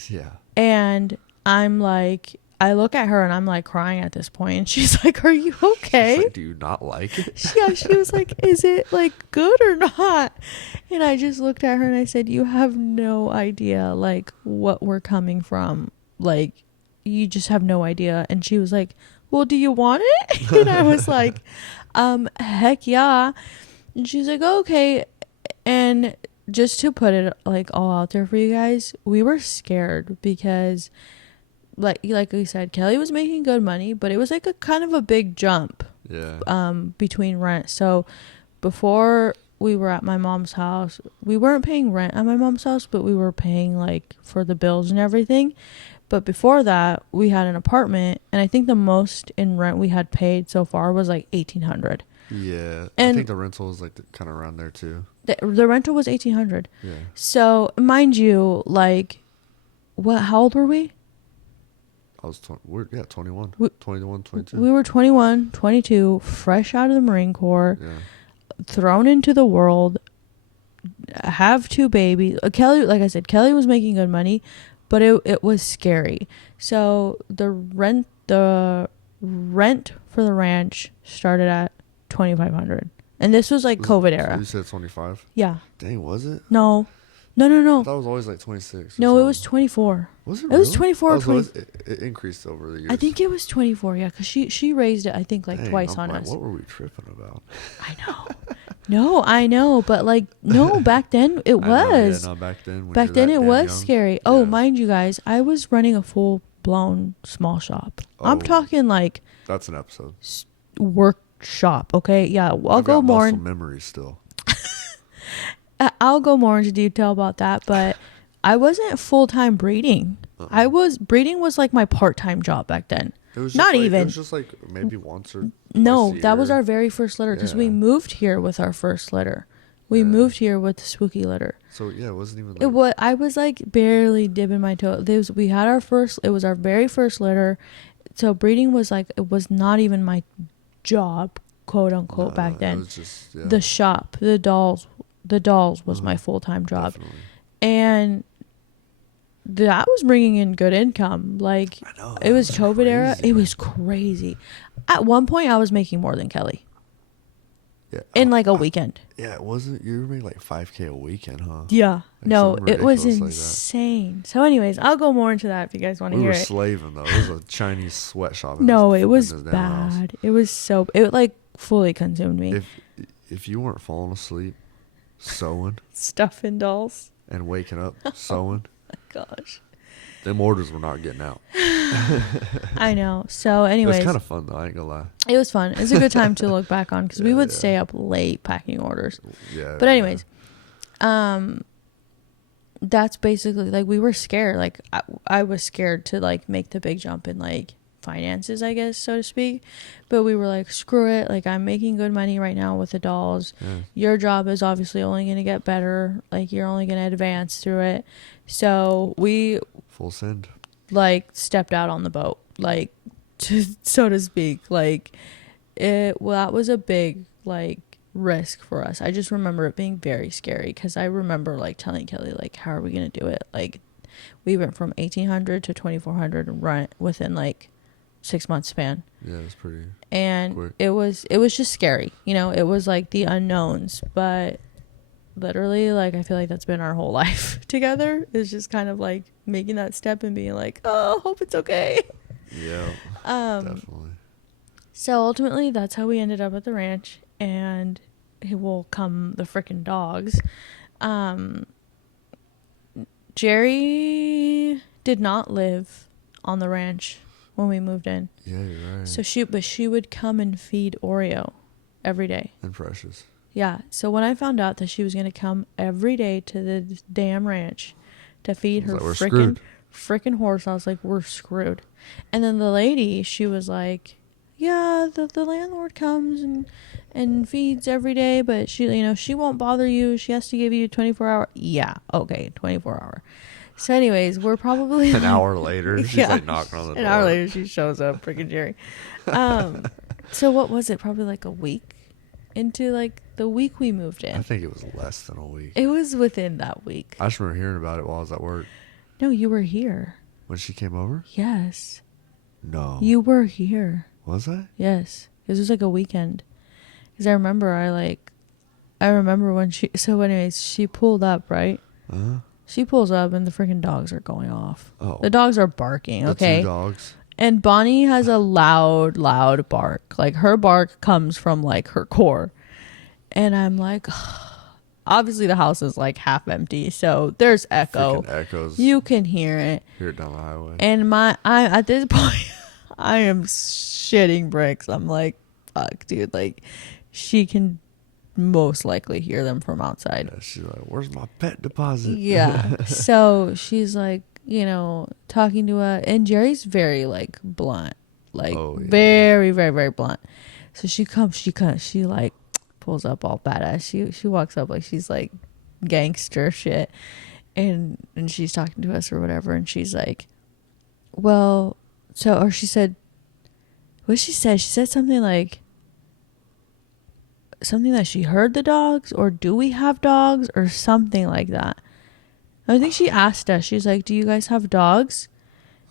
Yeah. And I'm like, I look at her and I'm like crying at this point. And she's like, are you okay? She's like, do you not like it? Yeah, she was like, is it like good or not? And I just looked at her and I said, you have no idea like what we're coming from. Like, you just have no idea. And she was like, well, do you want it? And I was like, heck yeah. And she's like, oh, okay. And just to put it like all out there for you guys, we were scared because like we said, Kelly was making good money, but it was like a kind of a big jump between rent. So before we were at my mom's house, we weren't paying rent at my mom's house, but we were paying like for the bills and everything. But before that, we had an apartment, and I think the most in rent we had paid so far was like $1,800. Yeah, and I think the rental was like kind of around there too. The rental was $1,800. Yeah. So mind you, like, what? How old were we? I was 21, 21, 22. We were 21, 22, fresh out of the Marine Corps, thrown into the world, have 2 babies. Kelly, like I said, Kelly was making good money, but it was scary. So the rent for the ranch started at $2,500, and this was like COVID era. So you said 25? Yeah. Dang, was it? No. I thought it was always like 26. No, it was 24. Was it? It really? was 24. It increased over the years. I think it was 24. Yeah, because she raised it. I think like twice on us. What were we tripping about? I know. No, I know, but like no, back then it was. Yeah, no, back then. Back then it was young. scary. Yeah. Oh, mind you guys, I was running a full blown small shop. I'm talking like. That's an episode. Workshop. Okay, yeah. I've go got more. Muscle memory still. I'll go more into detail about that, but I wasn't full-time breeding. Breeding was like my part-time job back then. It was not like, even. It was just like maybe once or no, twice a that was year. our very first litter because we moved here with our first litter. We moved here with the spooky litter. So yeah, it wasn't even. Like, I was like barely dipping my toe. We had our first. It was our very first litter. So breeding was like it was not even my job, quote unquote, back then. It was just, the shop, the dolls was my full-time job. Definitely. And that was bringing in good income. Like, I know, it was COVID crazy. era. It was crazy. At one point, I was making more than Kelly. Yeah. In like a weekend. Yeah, it wasn't. You were making like $5,000 a weekend, huh? Yeah. Like no, it was ridiculous insane. Like so, anyways, I'll go more into that if you guys want to hear it. We were slaving though. It was a Chinese sweatshop. No, it was bad. It was it like fully consumed me. If you weren't falling asleep, sewing, stuffing dolls, and waking up sewing, oh my gosh, them orders were not getting out. I know. So, anyways, it was kind of fun though. I ain't gonna lie. It was fun. It's a good time to look back on because we would stay up late packing orders. Yeah. But anyways, that's basically like we were scared. Like I was scared to like make the big jump in like finances, I guess, so to speak. But we were like, screw it. Like, I'm making good money right now with the dolls. Yeah. Your job is obviously only going to get better. Like, you're only going to advance through it. So we full send. Like, stepped out on the boat, like, so to speak. Like, that was a big like risk for us. I just remember it being very scary because I remember like telling Kelly, like, how are we going to do it? Like, we went from 1,800 to 2,400 rent within like 6 months span. Yeah, it was pretty. And quick. it was just scary. You know, it was like the unknowns, but literally, like, I feel like that's been our whole life together. It's just kind of like making that step and being like, oh, hope it's okay. Yeah, definitely. So ultimately, that's how we ended up at the ranch, and it will come the frickin' dogs. Jerry did not live on the ranch when we moved in. Yeah, you're right. So she would come and feed Oreo every day. And Precious. Yeah. So when I found out that she was gonna come every day to the damn ranch to I feed was her like, we're screwed. frickin' horse, I was like, we're screwed. And then the lady, she was like, yeah, the landlord comes and feeds every day, but she, she won't bother you. She has to give you 24-hour. Yeah, okay, 24-hour. So, anyways, we're probably An like, hour later, she's yeah, like knocking on the an hour door. later she shows up, freaking Jerry. So what was it? Probably like a week into like the week we moved I in. think it was less than a week. It was within that week. I just remember hearing about it while I was at work. No, you were here. When she came over? Yes. No. You were here. Was I? Yes. This was like a weekend. Because I remember when so anyways, she pulled up, right? Uh-huh. She pulls up and the freaking dogs are going off. Oh. The dogs are barking, The okay? two dogs. And Bonnie has a loud, loud bark. Like her bark comes from like her core. And I'm like, obviously the house is like half empty, so there's echo. Freaking echoes. You can hear it. Hear it down the highway. And I at this point, I am shitting bricks. I'm like, fuck, dude. Like, she can most likely hear them from outside. Yeah, she's like, where's my pet deposit? Yeah. So she's like, talking to us. And Jerry's very like blunt. Like, very, very, very blunt. So she like pulls up all badass. She walks up like she's like gangster shit. And she's talking to us or whatever. And she's like, well, or she said, what she said? She said something like, something that she heard the dogs, or do we have dogs, or something like that. I think she asked us, she's like, do you guys have dogs?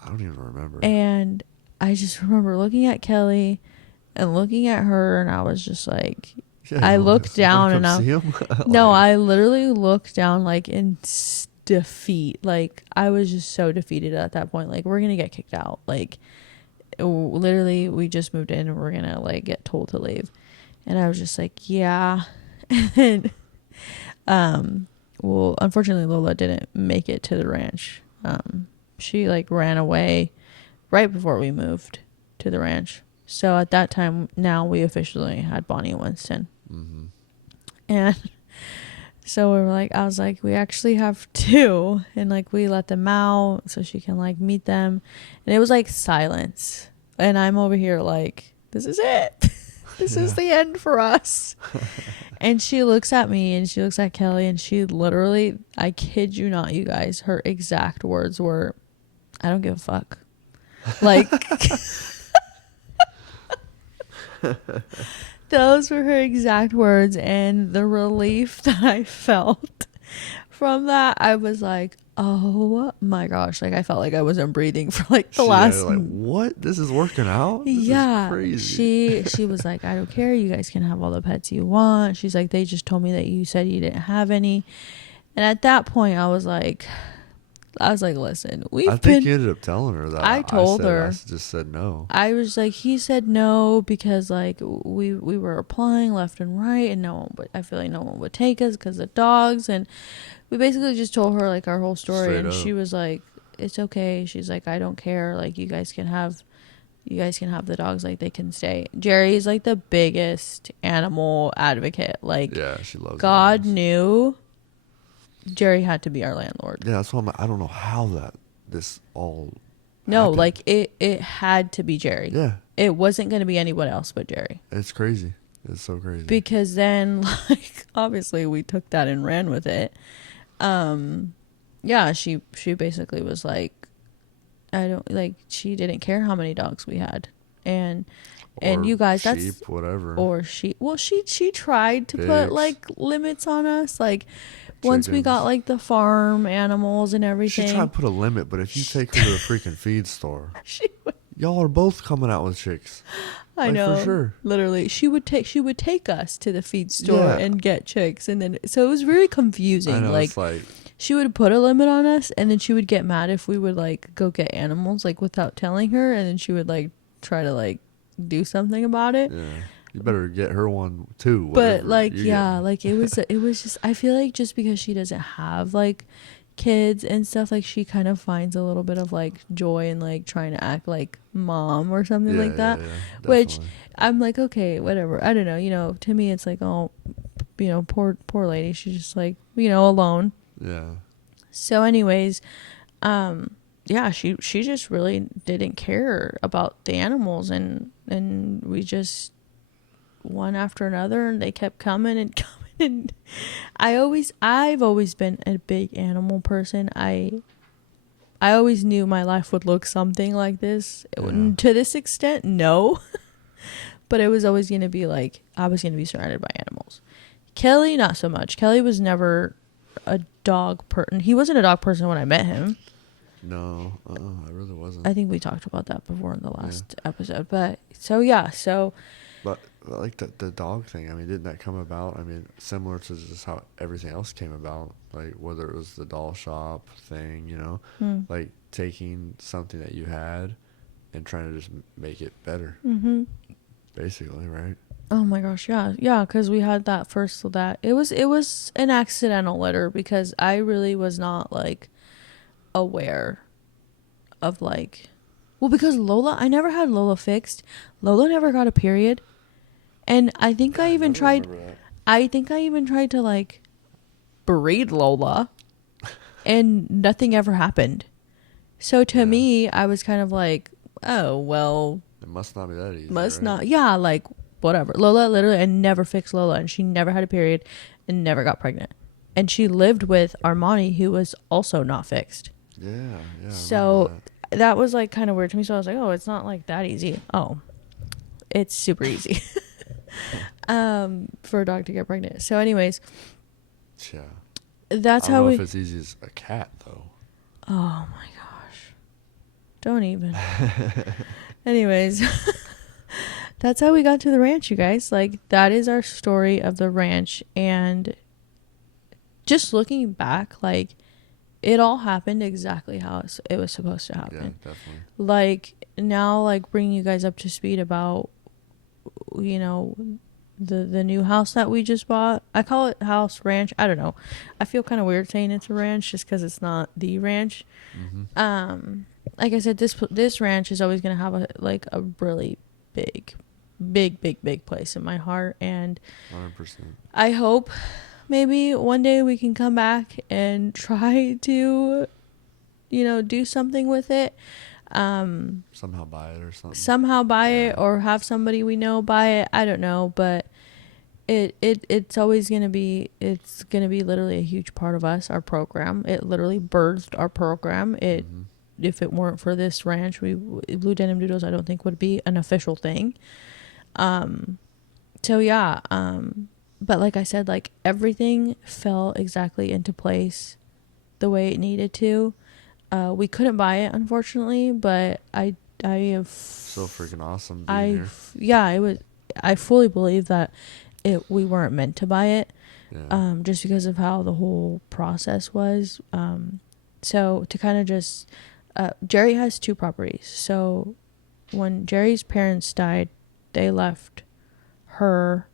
I don't even remember. And I just remember looking at Kelly and looking at her, and I was just like, Yeah, I looked down and I literally looked down like in defeat. Like, I was just so defeated at that point. Like, we're gonna get kicked out. Like, literally, we just moved in and we're gonna like get told to leave. And I was just like, yeah. And well, unfortunately Lola didn't make it to the ranch. She like ran away right before we moved to the ranch. So at that time, now we officially had Bonnie and Winston. Mm-hmm. And so I was like, we actually have two. And like, we let them out so she can like meet them. And it was like silence. And I'm over here like, this is it. This is the end for us. And she looks at me and she looks at Kelly and she literally, I kid you not, you guys, her exact words were, I don't give a fuck. Like, those were her exact words. And the relief that I felt from that, I was like, oh my gosh. Like, I felt like I wasn't breathing for like the last. Like, what? This is working out? This is crazy. She was like, I don't care. You guys can have all the pets you want. She's like, they just told me that you said you didn't have any. And at that point, I was like, listen, I think you ended up telling her that. I told her. I just said no. I was like, he said no because like we were applying left and right, and I feel like no one would take us because of dogs. And we basically just told her like our whole story. Straight and up. She was like, it's okay. She's like, I don't care. Like, you guys can have the dogs. Like, they can stay. Jerry is like the biggest animal advocate. Like, yeah, she loves God animals. knew Jerry had to be our landlord. Yeah, that's why I don't know how this all no happened. Like it had to be Jerry. Yeah, it wasn't going to be anyone else but Jerry. It's crazy. It's so crazy because then like obviously we took that and ran with it. Yeah, she basically was like, I don't like, she didn't care how many dogs we had. And you guys, sheep, that's whatever. Or she tried to put like limits on us. Like, once we got like the farm animals and everything. She tried to put a limit, but if you take her to the freaking feed store, y'all are both coming out with chicks. I know, for sure. Literally, she would take us to the feed store and get chicks, and then so it was very confusing. I know, like, it's like she would put a limit on us, and then she would get mad if we would like go get animals like without telling her, and then she would like try to like do something about it. Yeah. You better get her one too. But like, yeah, like it was just, I feel like just because she doesn't have like kids and stuff, like she kind of finds a little bit of like joy in like trying to act like mom or something like that. Yeah, which I'm like, okay, whatever. I don't know. To me, it's like, oh, poor lady. She's just like, alone. Yeah. So anyways, yeah, she just really didn't care about the animals, and we just one after another, and they kept coming and coming. And I've always been a big animal person. I always knew my life would look something like this. Yeah. To this extent, no. But it was always going to be like, I was going to be surrounded by animals. Kelly, not so much. Kelly was never a dog person. He wasn't a dog person when I met him. No, I really wasn't. I think we talked about that before in the last episode. But, so yeah, so. But like the dog thing, I mean, didn't that come about? I mean, similar to just how everything else came about, like whether it was the doll shop thing, like taking something that you had and trying to just make it better. Mm-hmm. Basically, right? Oh my gosh, yeah, because we had that first. So that it was an accidental litter because I really was not like aware of like, well, because Lola, I never had Lola fixed. Lola never got a period, and I think I even tried. I think I even tried to like breed Lola, and nothing ever happened. So to me, I was kind of like, oh well. It must not be that easy. Must right? not. Yeah, like whatever. Lola, literally, I never fixed Lola, and she never had a period and never got pregnant. And she lived with Armani, who was also not fixed. Yeah. So that was like kind of weird to me. So I was like, oh, it's not like that easy. Oh, it's super easy for a dog to get pregnant. So anyways, yeah. That's I don't how know we. if it's easy as a cat though. Oh my gosh! Don't even. Anyways, that's how we got to the ranch, you guys. Like, that is our story of the ranch. And just looking back, like, it all happened exactly how it was supposed to happen. Yeah, definitely. Like, now, like, bringing you guys up to speed about, the new house that we just bought. I call it house ranch. I don't know. I feel kind of weird saying it's a ranch just because it's not the ranch. Mm-hmm. Like I said, this ranch is always going to have a really big place in my heart, and 100%. I hope maybe one day we can come back and try to, do something with it. Somehow buy it or something. Somehow buy it or have somebody we know buy it. I don't know, but it's always going to be, it's going to be literally a huge part of us, our program. It literally birthed our program. If it weren't for this ranch, Blue Denim Doodles, I don't think would be an official thing. So yeah, but like I said, like everything fell exactly into place the way it needed to. We couldn't buy it, unfortunately, but I have so freaking awesome being here. Yeah, it was. I fully believe that we weren't meant to buy it, just because of how the whole process was. So to kind of just, Jerry has 2 properties. So when Jerry's parents died, they left her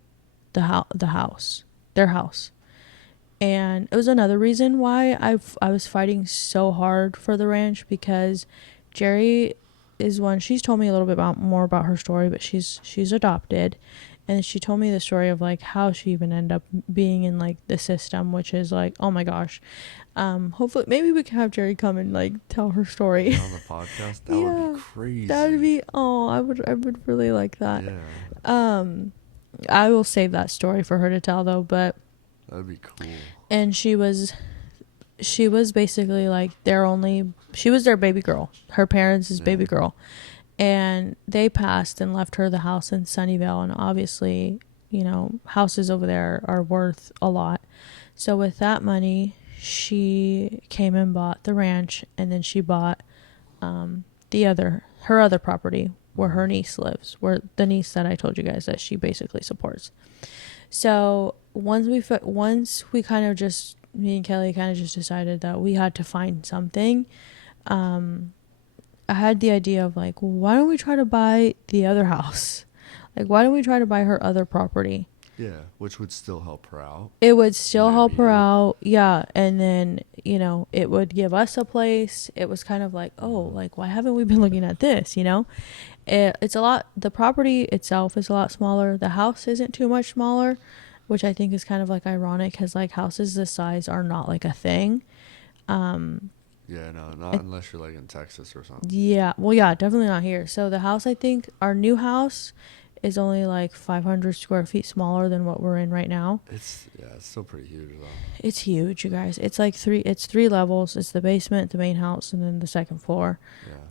the house, their house. And it was another reason why I was fighting so hard for the ranch, because Jerry is one. She's told me a little bit more about her story, but she's adopted, and she told me the story of like how she even ended up being in like the system, which is like, oh my gosh. Hopefully maybe we can have Jerry come and like tell her story on the podcast. That would be crazy. That would be, I would really like that. Yeah. I will save that story for her to tell though, but that'd be cool. And she was basically like she was their baby girl, her parents' baby girl, and they passed and left her the house in Sunnyvale, and obviously, houses over there are worth a lot. So with that money, she came and bought the ranch, and then she bought her other property where her niece lives, where the niece that I told you guys that she basically supports. So once we kind of just, me and Kelly kind of just decided that we had to find something. I had the idea of like, well, why don't we try to buy the other house? Like, why don't we try to buy her other property? Yeah, which would still help her out. It would still help her out. Yeah. And then, it would give us a place. It was kind of like, oh, like, why haven't we been looking at this? It's a lot. The property itself is a lot smaller. The house isn't too much smaller. which I think is kind of like ironic because like houses this size are not like a thing. Um, Yeah, no, not it, unless you're like in Texas or something. yeah, well, yeah, definitely not here. So the house, I think our new house is only like 500 square feet smaller than what we're in right now. It's still pretty huge though. It's huge, you guys. It's like three levels. It's the basement, the main house, and then the second floor.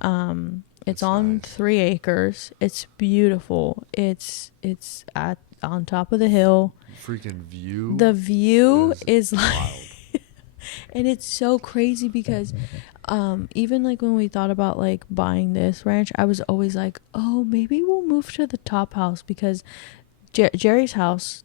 Yeah, It's it's on nice. 3 acres. It's beautiful. It's at on top of the hill. Freaking The view view is is like, wild. and it's so crazy because even like when we thought about like buying this ranch, I was always like, oh, maybe we'll move to the top house because Jerry's house,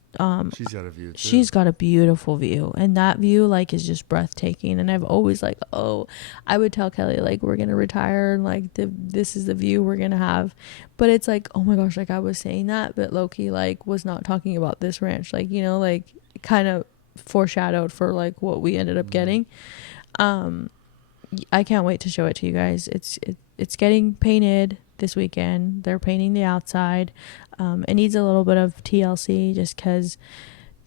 She's got a view too. she's got a beautiful view, and that view like is just breathtaking. And I've always like, oh, I would tell Kelly like we're gonna retire and like this is the view we're gonna have. But it's like, oh my gosh, like I was saying that, but Loki like was not talking about this ranch, like, you know, like kind of foreshadowed for like what we ended up Mm-hmm. getting. I can't wait to show it to you guys. It's getting painted this weekend. They're painting the outside. It needs a little bit of TLC just because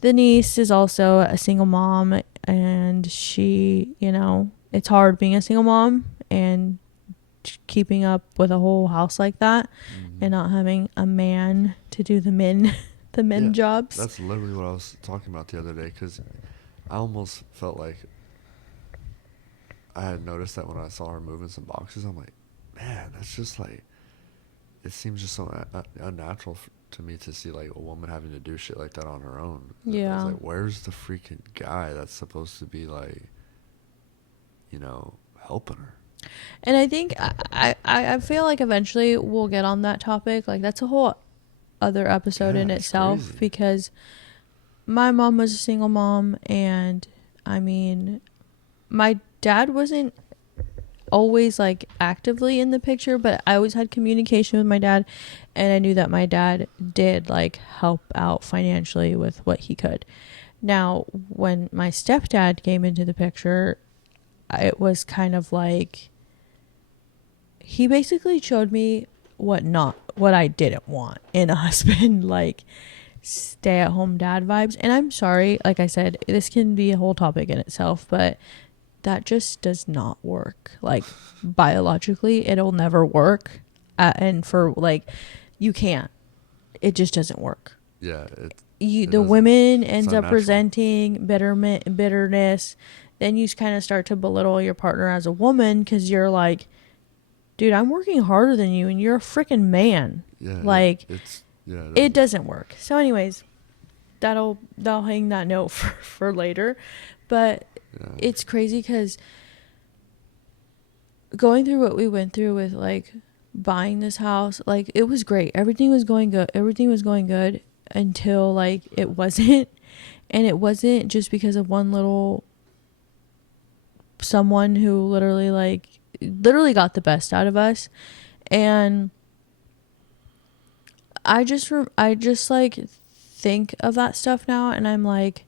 the niece is also a single mom, and she, you know, it's hard being a single mom and keeping up with a whole house like that Mm-hmm. and not having a man to do the men the men Yeah, jobs. that's literally what I was talking about the other day. Cause I almost felt like I had noticed that when I saw her moving some boxes. I'm like, man, that's just like it seems just so unnatural to me to see like a woman having to do shit like that on her own. I was Yeah. like, where's the freaking guy that's supposed to be like, you know, helping her? And I think I feel like eventually we'll get on that topic. Like that's a whole other episode Yeah, in it's itself crazy. because my mom was a single mom, and I mean my dad wasn't always like actively in the picture, but I always had communication with my dad, and I knew that my dad did like help out financially with what he could. Now, when my stepdad came into the picture, it was kind of like he basically showed me what I didn't want in a husband, like stay at home dad vibes. And I'm sorry, like I said, this can be a whole topic in itself, but that just does not work. Like biologically, it'll never work. And for like, you can't. It just doesn't work. Yeah, it The doesn't. women It's ends up unnatural. presenting bitterness. Then you kind of start to belittle your partner as a woman because you're like, dude, I'm working harder than you, and you're a freaking man. Yeah, Like, it it doesn't. doesn't work. So, anyways, that'll hang that note for later. But Yeah. it's crazy because going through what we went through with like buying this house, like it was great. Everything was going good. Everything was going good until like it wasn't. And it wasn't just because of one little someone who literally got the best out of us. And I just like think of that stuff now, and I'm like,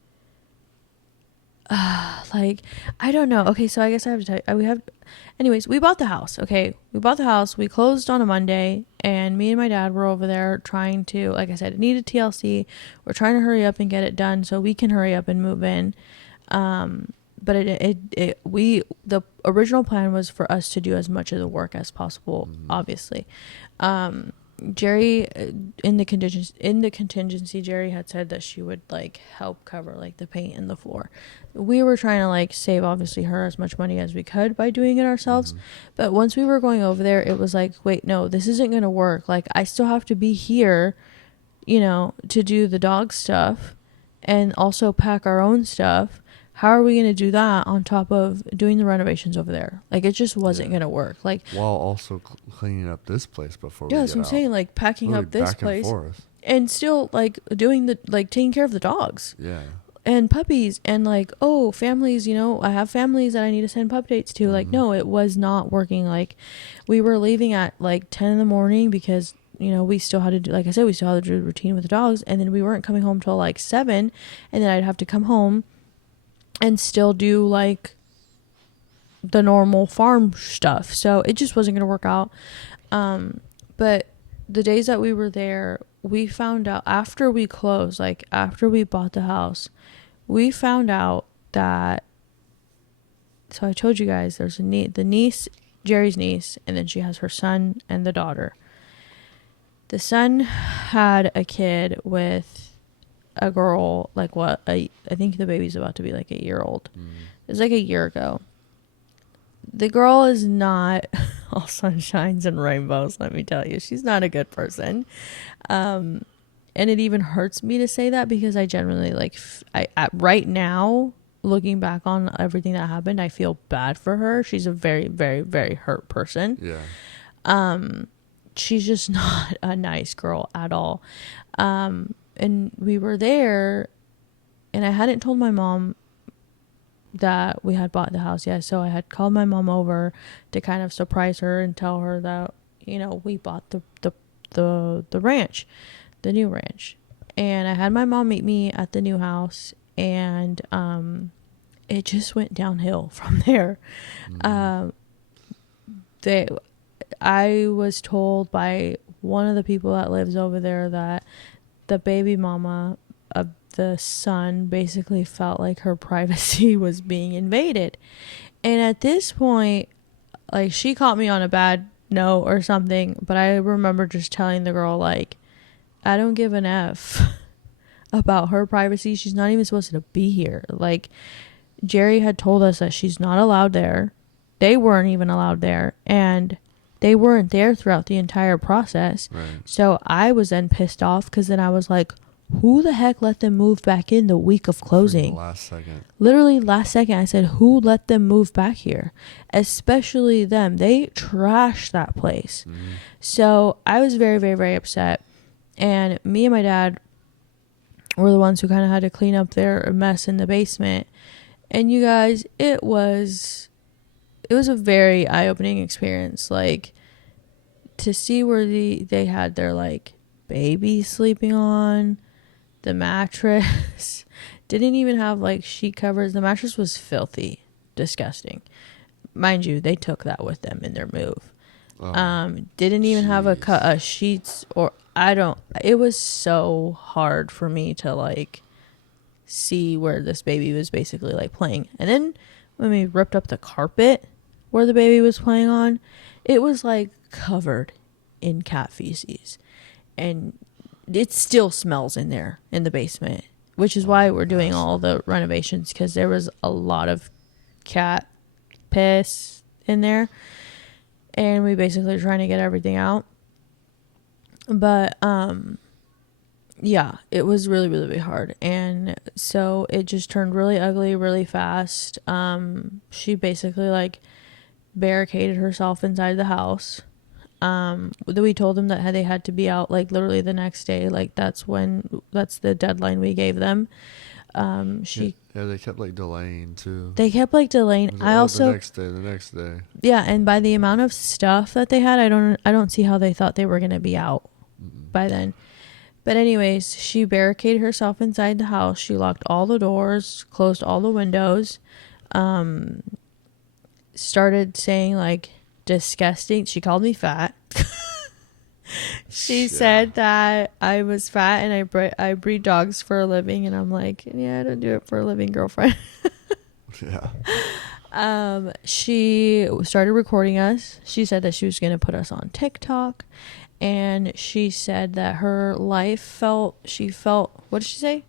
like I don't know. Okay, so I guess I have to tell you, we have anyways, we bought the house. Okay, we bought the house. We closed on a Monday, and me and my dad were over there trying to, like I said, it needed TLC. We're trying to hurry up and get it done so we can hurry up and move in. But the original plan was for us to do as much of the work as possible, Mm-hmm. obviously. Jerry, in the contingency, Jerry had said that she would like help cover like the paint and the floor. We were trying to like save obviously her as much money as we could by doing it ourselves. Mm-hmm. But once we were going over there, it was like, wait, no, this isn't gonna work. Like I still have to be here, you know, to do the dog stuff and also pack our own stuff. How are we going to do that on top of doing the renovations over there? Like, it just wasn't Yeah. going to work. Like, While also cleaning up this place before yeah, we that's get what I'm out. saying. Like, packing Literally up this back and place forth. and still, like, doing like, taking care of the dogs Yeah. and puppies and, like, oh, families, you know, I have families that I need to send pup dates to. Like, Mm-hmm. no, it was not working. Like, we were leaving at, like, 10 in the morning because, you know, we still had to do, like I said, we still had to do the routine with the dogs. And then we weren't coming home till, like, 7. And then I'd have to come home and still do, like, the normal farm stuff. So it just wasn't going to work out. But the days that we were there, we found out after we closed, like after we bought the house, we found out that, so I told you guys there's the niece, Jerry's niece, and then she has her son and the daughter. The son had a kid with a girl, like I think the baby's about to be like a year old. It was like a year ago. The girl is not all sunshines and rainbows, let me tell you. She's not a good person. And it even hurts me to say that because I genuinely, like, right now, looking back on everything that happened, I feel bad for her. She's a very, very, very hurt person. Yeah. She's just not a nice girl at all. And we were there, and I hadn't told my mom that we had bought the house yet, so I had called my mom over to kind of surprise her and tell her that, you know, we bought the ranch, the new ranch. And I had my mom meet me at the new house, and it just went downhill from there. I was told by one of the people that lives over there that the baby mama of the son basically felt like her privacy was being invaded. And at this point, like, she caught me on a bad note or something, but I remember just telling the girl, like, I don't give an F about her privacy. She's not even supposed to be here. Like, Jerry had told us that she's not allowed there. They weren't even allowed there. And they weren't there throughout the entire process. Right. So I was then pissed off because then I was like, who the heck let them move back in the week of closing? Last second. Literally last second, I said, who let them move back here? Especially them. They trashed that place. So I was very, very, very upset. And me and my dad were the ones who kind of had to clean up their mess in the basement. And you guys, it was a very eye-opening experience. Like, to see where they had their, like, baby sleeping on the mattress. Didn't even have, like, sheet covers. The mattress was filthy, disgusting. Mind you, they took that with them in their move. Didn't even have a sheets, or it was so hard for me to, like, see where this baby was basically, like, playing. And then when we ripped up the carpet where the baby was playing on, it was, like, covered in cat feces. And it still smells in there in the basement, which is why we're doing all the renovations, because there was a lot of cat piss in there, and we basically are trying to get everything out. But yeah, it was really, really, really hard. And so it just turned really ugly really fast. She basically, like, barricaded herself inside the house. We told them that they had to be out, like, literally the next day. Like, that's the deadline we gave them. They kept, like, delaying too. They kept, like, delaying. Like, I also the next day. Yeah, and by the amount of stuff that they had, I don't see how they thought they were gonna be out by then. But anyways, she barricaded herself inside the house. She locked all the doors, closed all the windows, started saying, like, disgusting. She called me fat. She said that I was fat and I breed dogs for a living, and I'm like, yeah, I don't do it for a living, girlfriend. Yeah. She started recording us. She said that she was going to put us on TikTok, and she said that her life what did she say?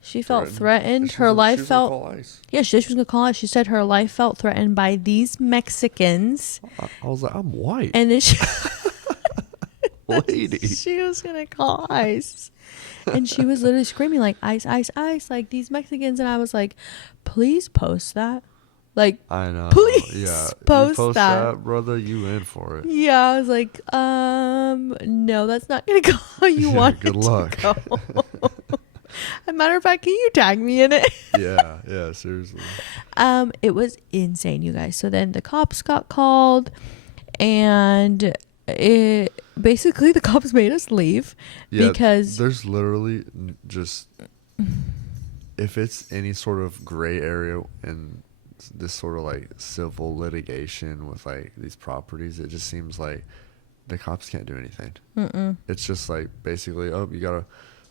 She felt threatened. Her life felt... Yeah, she was going to call us. She said her life felt threatened by these Mexicans. I was like, I'm white. And then she... Lady. She was going to call ICE. And she was literally screaming, like, ICE, ICE, ICE, like, these Mexicans. And I was like, please post that. Like, I know. Please post you that. brother. You in for it? Yeah, I was like, no, that's not going to go how you want good it luck. to go. As a matter of fact, can you tag me in it? Yeah, seriously. It was insane, you guys. So then the cops got called, and basically the cops made us leave because there's literally just, if it's any sort of gray area in this sort of, like, civil litigation with, like, these properties, it just seems like the cops can't do anything. Mm-mm. It's just like basically, oh, you gotta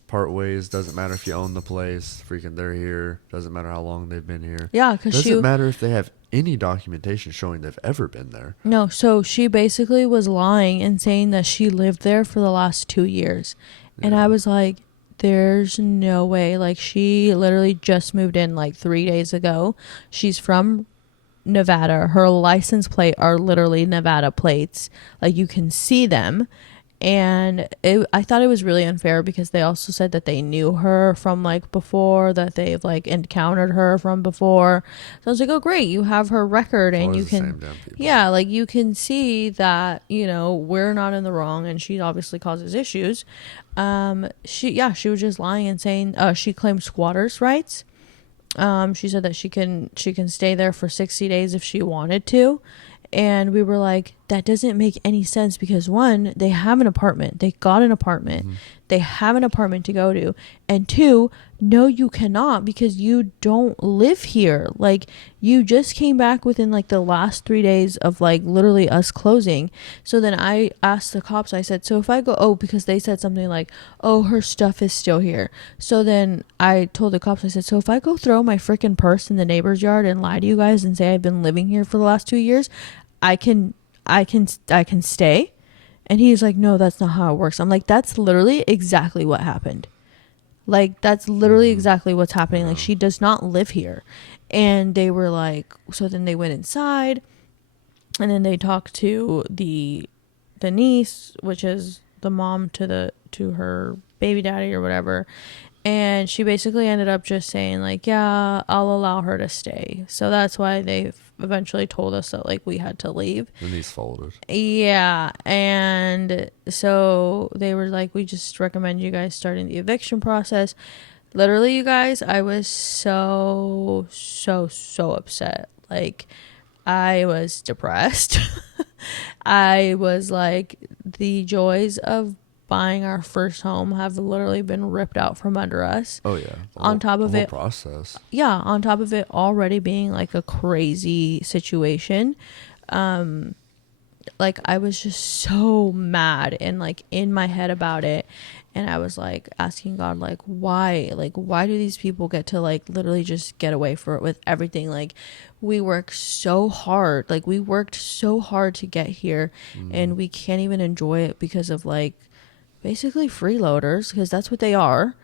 part ways. Doesn't matter if you own the place. Freaking, they're here. Doesn't matter how long they've been here. Yeah, because Doesn't matter if they have any documentation showing they've ever been there. No, so she basically was lying and saying that she lived there for the last 2 years. And I was like, there's no way. Like, she literally just moved in like 3 days ago. She's from Nevada. Her license plate are literally Nevada plates. Like, you can see them. And I thought it was really unfair because they also said that they knew her from like before, that they've like encountered her from before. So I was like, oh great, you have her record and you can, yeah, like you can see that, you know, we're not in the wrong and she obviously causes issues. She was just lying and saying she claimed squatters' rights. She said that she can stay there for 60 days if she wanted to. And we were like, that doesn't make any sense because one, they have an apartment. They got an apartment. Mm-hmm. They have an apartment to go to. And two, no, you cannot because you don't live here. Like, you just came back within like the last 3 days of like literally us closing. So then I asked the cops, I said, so if I go, because they said something like, oh, her stuff is still here. So then I told the cops, I said, so if I go throw my freaking purse in the neighbor's yard and lie to you guys and say I've been living here for the last 2 years, I can stay. And he's like, no, that's not how it works. I'm like, that's literally exactly what happened. Like, that's literally exactly what's happening. Like, she does not live here. And they were like, so then they went inside and then they talked to the niece, which is the mom to her baby daddy or whatever. And she basically ended up just saying like, yeah, I'll allow her to stay. So that's why they eventually told us that like we had to leave. The niece folded. Yeah. And so they were like, we just recommend you guys starting the eviction process. Literally, you guys, I was so upset. Like, I was depressed. I was like, the joys of buying our first home have literally been ripped out from under us. Oh yeah. On top of it, process. Yeah, on top of it already being like a crazy situation. Like, I was just so mad and like in my head about it. And I was like asking God, like, why? Like, why do these people get to like literally just get away for it with everything? Like, we work so hard. Like, we worked so hard to get here and we can't even enjoy it because of like basically freeloaders, because that's what they are.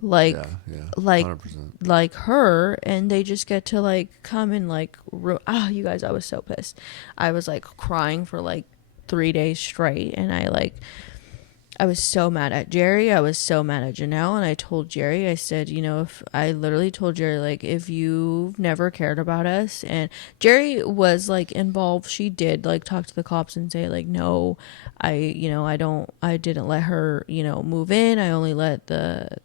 Like, yeah, like 100%. Like her, and they just get to like come and like you guys, I was so pissed. I was like crying for like 3 days straight, and I was so mad at Jerry. I was so mad at Janelle. And I told Jerry, I said, you know, if I literally told Jerry, like, if you've never cared about us, and Jerry was like involved, she did like talk to the cops and say like, no, I didn't let her, move in. I only let the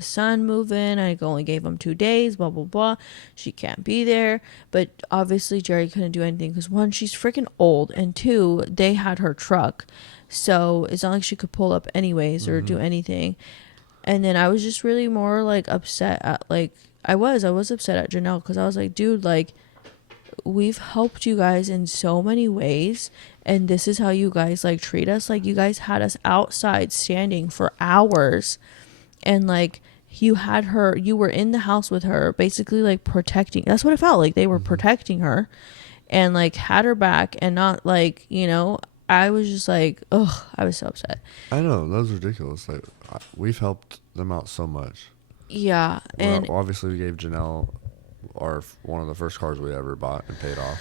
son move in. I only gave him 2 days, blah, blah, blah. She can't be there. But obviously Jerry couldn't do anything because one, she's freaking old. And two, they had her truck. So it's not like she could pull up anyways or do anything. And then I was just really more like upset at like, I was upset at Janelle because I was like, dude, like, we've helped you guys in so many ways. And this is how you guys like treat us. Like, you guys had us outside standing for hours. And like, you were in the house with her, basically like protecting. That's what it felt like. They were protecting her and like had her back, and not like, I was just like, ugh, I was so upset. I know, that was ridiculous. Like, we've helped them out so much. Yeah. And obviously we gave Janelle one of the first cars we ever bought and paid off.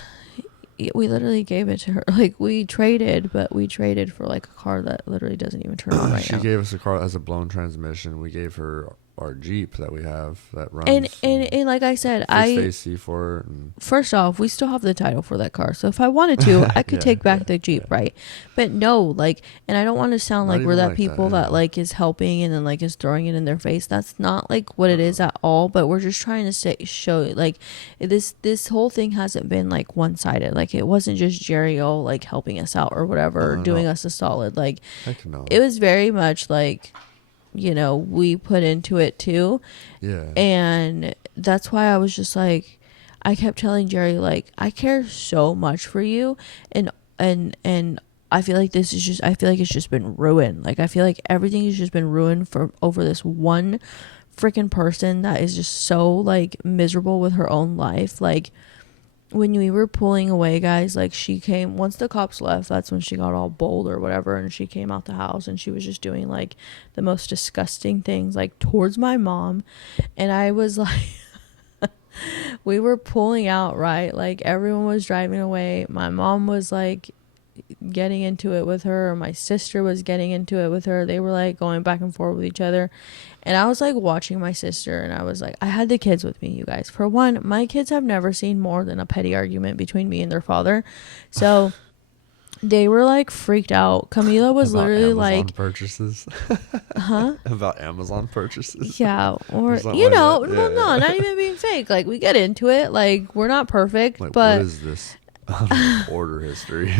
We literally gave it to her. Like, we traded for like a car that literally doesn't even turn on right now. She gave us a car that has a blown transmission. We gave her our Jeep that we have that runs. And like I said, AC for it. First off, we still have the title for that car. So if I wanted to, I could take back the Jeep, right? But no, like, and I don't want to sound like we're that people that like is helping and then like is throwing it in their face. That's not like what it is at all. But we're just trying to show like this whole thing hasn't been like one-sided. Like, it wasn't just Jerry like helping us out or whatever, doing us a solid. Like, heck no. It was very much like, we put into it too. Yeah. And that's why I was just like, I kept telling Jerry, like, I care so much for you, and I feel like I feel like it's just been ruined. Like, I feel like everything has just been ruined for over this one freaking person that is just so like miserable with her own life. Like, when we were pulling away, guys, like, she came once the cops left. That's when she got all bold or whatever, and she came out the house and she was just doing like the most disgusting things like towards my mom. And I was like, we were pulling out, right? Like, everyone was driving away. My mom was like getting into it with her. My sister was getting into it with her. They were like going back and forth with each other. And I was like watching my sister, and I was like, I had the kids with me, you guys. For one, my kids have never seen more than a petty argument between me and their father. So they were like freaked out. Camila was About literally Amazon like, purchases. huh? About Amazon purchases. Yeah. Or Or, something you like know, that. well, no, Yeah, not even being fake. Like, we get into it. Like, we're not perfect, like, what but is this? Order history.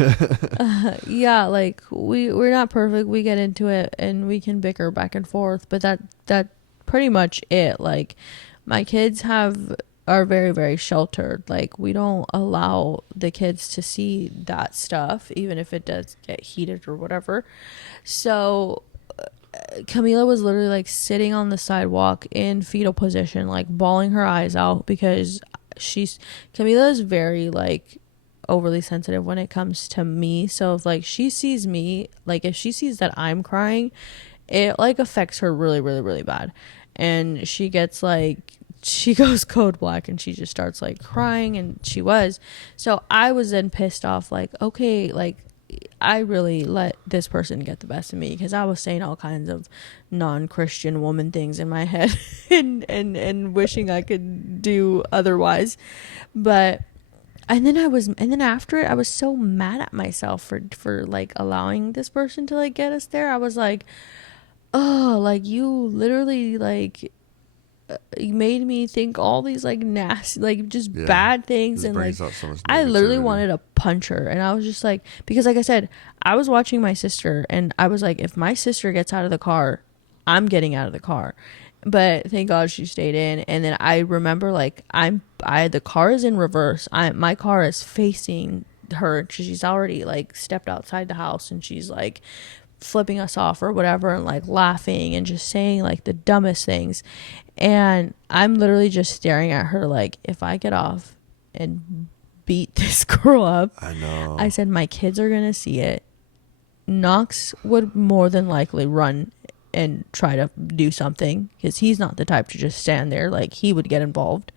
yeah, like, we're not perfect. We get into it and we can bicker back and forth, but that pretty much it. Like, my kids are very, very sheltered. Like, we don't allow the kids to see that stuff, even if it does get heated or whatever. So Camila was literally like sitting on the sidewalk in fetal position, like bawling her eyes out, because she's Camila is very like overly sensitive when it comes to me. So if like she sees me, like if she sees that I'm crying, it like affects her really, really, really bad. And she gets like, she goes code black and she just starts like crying, and she was. So I was then pissed off, like, okay, like, I really let this person get the best of me, because I was saying all kinds of non-Christian woman things in my head and wishing I could do otherwise. But and then after it, I was so mad at myself for like allowing this person to like get us there. I was like, oh, like, you literally like you made me think all these like nasty, like, just Yeah. bad things. This And like, brings out so much I literally negativity. wanted to punch her. And I was just like, because like I said, I was watching my sister, and I was like, if my sister gets out of the car, I'm getting out of the car. But thank God she stayed in. And then I remember, like, the car is in reverse. My car is facing her. She's already like stepped outside the house, and she's like flipping us off or whatever, and like laughing and just saying like the dumbest things. And I'm literally just staring at her like, if I get off and beat this girl up, I I know. said, my kids are gonna see it. Knox would more than likely run and try to do something, because he's not the type to just stand there. Like, he would get involved.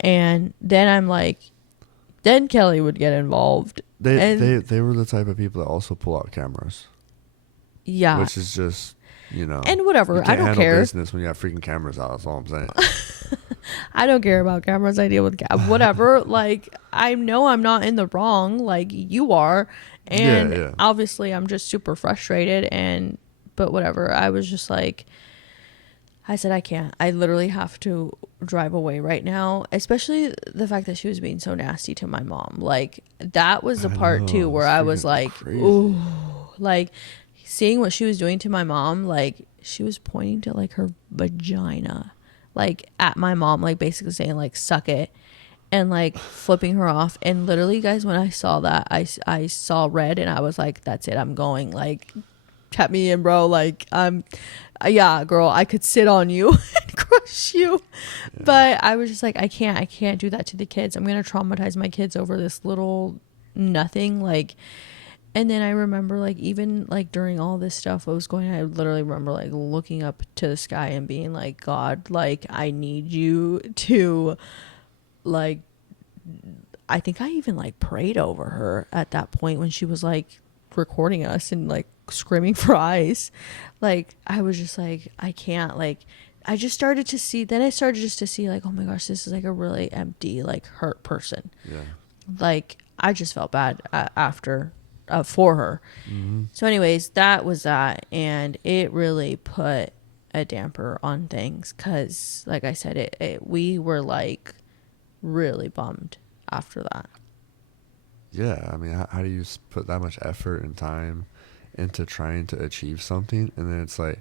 And then I'm like, then Kelly would get involved. And They were the type of people that also pull out cameras, yeah, which is just, and you whatever, I can't don't handle care. business when you have freaking cameras out. That's all I'm saying. I don't care about cameras. I deal with whatever. Like, I know I'm not in the wrong. Like, you are. Yeah, And yeah. obviously I'm just super frustrated. But whatever. I was just like, I said, I can't. I literally have to drive away right now. Especially the fact that she was being so nasty to my mom. Like, that was the I part too know. where It's I was freaking like, ooh, crazy. like, seeing what she was doing to my mom. Like, she was pointing to like her vagina, like at my mom, like basically saying like, suck it, and like flipping her off. And literally, guys, when I saw that, I saw red, and I was like, that's it, I'm going. Like, tap me in, bro. Like, yeah, girl, I could sit on you and crush you. Yeah. But I was just like, I can't do that to the kids. I'm gonna traumatize my kids over this little nothing. Like, and then I remember, like, even like during all this stuff what was going on, I literally remember like looking up to the sky and being like, God, like, I need you to, like, I think I even like prayed over her at that point when she was like recording us and like screaming for ice. Like, I was just like, I can't, like, I just started to see, then I started just to see like, oh my gosh, this is like a really empty, like, hurt person. Yeah. Like, I just felt bad after for her. Mm-hmm. So anyways, that was that, and it really put a damper on things, because like I said, we were like really bummed after that. Yeah. I mean, how do you put that much effort and time into trying to achieve something, and then it's like,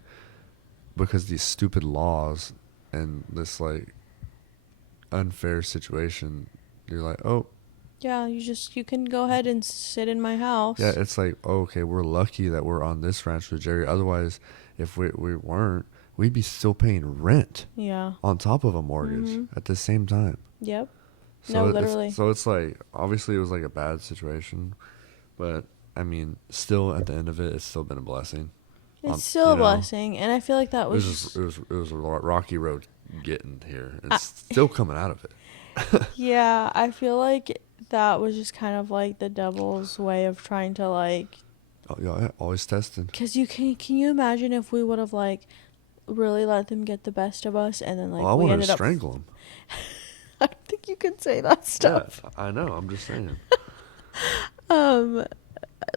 because these stupid laws and this like unfair situation, you're like, oh, Yeah, you can go ahead and sit in my Yeah, house. it's like, oh, okay, we're lucky that we're on this ranch with Jerry. Otherwise, if we weren't, we'd be still paying rent Yeah. on top of a mortgage Mhm. at the same time. Yep. No, literally. So it's like obviously it was like a bad situation, but I mean, still at the end of it, it's still been a blessing. It's still You a know, blessing, and I feel like that it was was just just it was a rocky road getting here, and I, still coming out of it. yeah, I feel like that was just kind of like the devil's way of trying to like Oh, yeah, always testing. cuz can you imagine if we would have like really let them get the best of us and then Oh, like I we wanted to ended up strangle him. I don't think you can say that Yeah, stuff. I know. I'm just saying. Um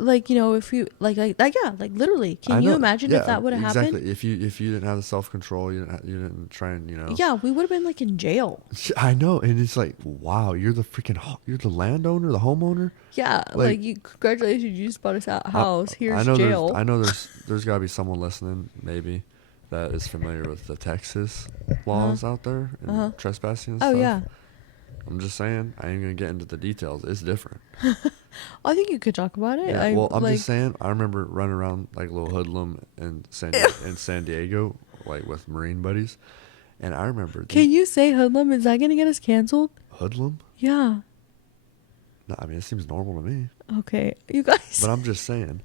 like if you like yeah, like literally, can I you know. imagine if Yeah, that would have happened? exactly. If you didn't have the self control, you didn't try and Yeah, we would have been like in jail. I know, and it's like, wow, you're the freaking you're the landowner, the homeowner. Yeah, Like, like you congratulations, you just bought us a house. Here's I jail. know there's got to be someone listening maybe that is familiar with the Texas Uh-huh. laws out there and Uh-huh. trespassing and Oh stuff. yeah. I'm just saying, I ain't gonna get into the details. It's different. I think you could talk about it. Yeah, I well, I'm just like saying. I remember running around like a little hoodlum in San Diego, like with Marine buddies, and I remember these Can you say hoodlum? Is that gonna get us canceled? hoodlum. Yeah. No, I mean it seems normal to me, Okay. You guys. but I'm just saying.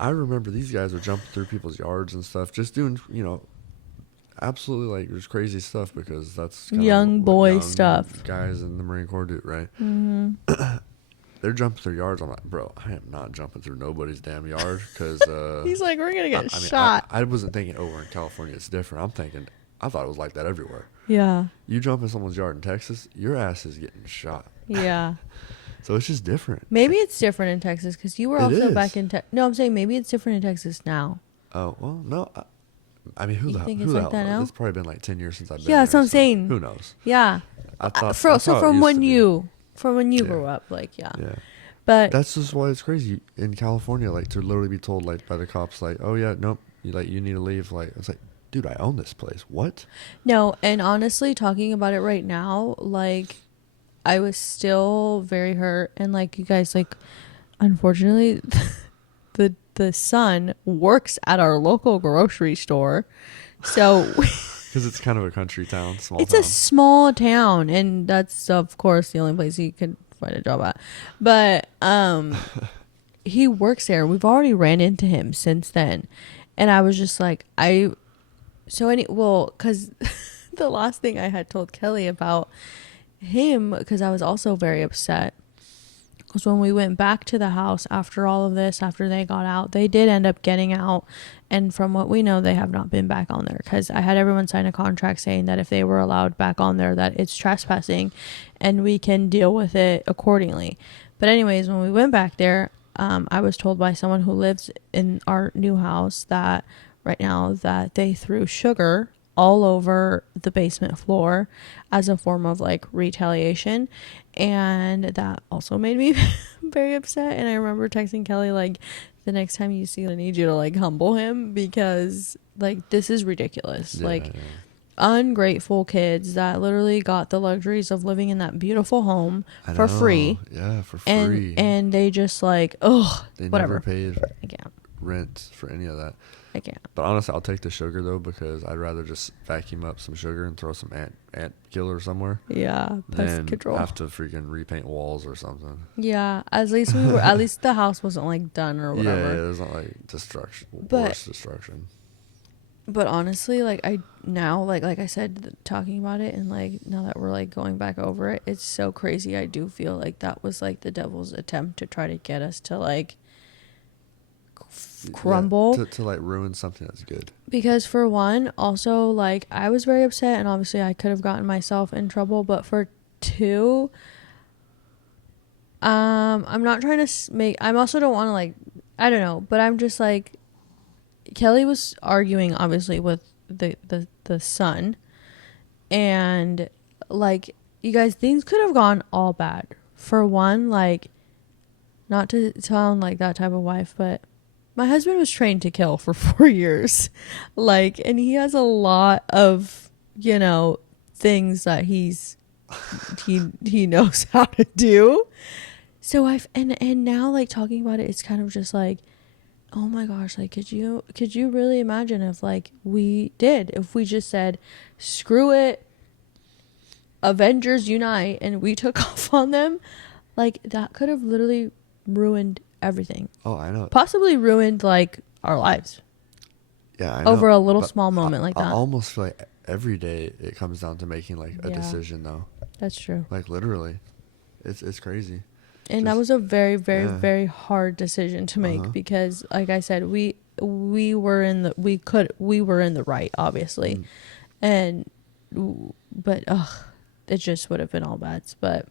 I remember these guys were jumping through people's yards and stuff, just doing absolutely like just crazy stuff because that's kind of Young what boy young stuff. guys in the Marine Corps do, right? Mm-hmm. They're jumping through yards. I'm like, bro, I am not jumping through nobody's damn yard because He's like, we're gonna get I mean, shot. I wasn't thinking over in California it's different. I'm thinking I thought it was like that everywhere. Yeah. You jump in someone's yard in Texas, your ass is getting shot. Yeah. So it's just different. Maybe it's different in Texas because you were It also is. back in No, I'm saying maybe it's different in Texas now. Oh well, no. I mean, You think who it's the like hell that knows? now? It's probably been like 10 years since I've been Yeah, that's there. what I'm So saying. who knows? Yeah. I thought that's So how it from used to when be. you Yeah. grew up, like yeah. Yeah. But That's just why it's crazy in California, like to literally be told like by the cops, like, oh yeah, nope, you need to leave. Like it's like, dude, I own this place. What? no, and honestly, talking about it right now, like I was still very hurt, and like you guys, like unfortunately, the son works at our local grocery store, so Because it's kind of a country town, small it's a town. small town, and that's of course the only place you could find a job at. But he works there. We've already ran into him since then, and I was just like, because the last thing I had told Kelly about him, because I was also very upset, was when we went back to the house after all of this, after they got out. They did end up getting out, and from what we know, they have not been back on there, because I had everyone sign a contract saying that if they were allowed back on there, that it's trespassing and we can deal with it accordingly. But anyways, when we went back there, I was told by someone who lives in our new house that right now that they threw sugar all over the basement floor as a form of like retaliation, and that also made me very upset. And I remember texting Kelly like, the next time you see him, I need you to like humble him, because like this is ridiculous. Yeah, Like yeah. ungrateful kids that literally got the luxuries of living in that beautiful home I for know. free, Yeah, for and free. they just like, ugh, They never whatever. paid I can't. rent for any of that. I can't. But honestly, I'll take the sugar though because I'd rather just vacuum up some sugar and throw some ant killer somewhere Yeah, pest than control. have to freaking repaint walls or something. Yeah, at least at least the house wasn't like done or Yeah, whatever. there's not like destruction, But- worse destruction. But honestly, like I now, like I said, talking about it, and like now that we're like going back over it, it's so crazy. I do feel like that was like the devil's attempt to try to get us to like crumble. Yeah, to like ruin something that's good. Because for one, also like I was very upset, and obviously I could have gotten myself in trouble. But for two, I'm not trying to make. I'm also don't want to like. I don't know, but I'm just like. Kelly was arguing obviously with the son, and like you guys, things could have gone all bad. For one, like not to sound like that type of wife, but my husband was trained to kill for 4 years, like, and he has a lot of things that he knows how to do. So and now like talking about it, it's kind of just like, oh my gosh, like could you really imagine if like if we just said, screw it, Avengers unite, and we took off on them, like that could have literally ruined everything. Oh, I know. Possibly ruined like our lives Yeah, I know. over a little But small moment like I that. almost feel like every day it comes down to making like a Yeah, decision though. that's true. Like literally, it's crazy. And that Just was a very, very, yeah. very hard decision to Uh huh. make because, like I said, we were in the we were in the right, obviously, Mm, and but it just would have been all bad. But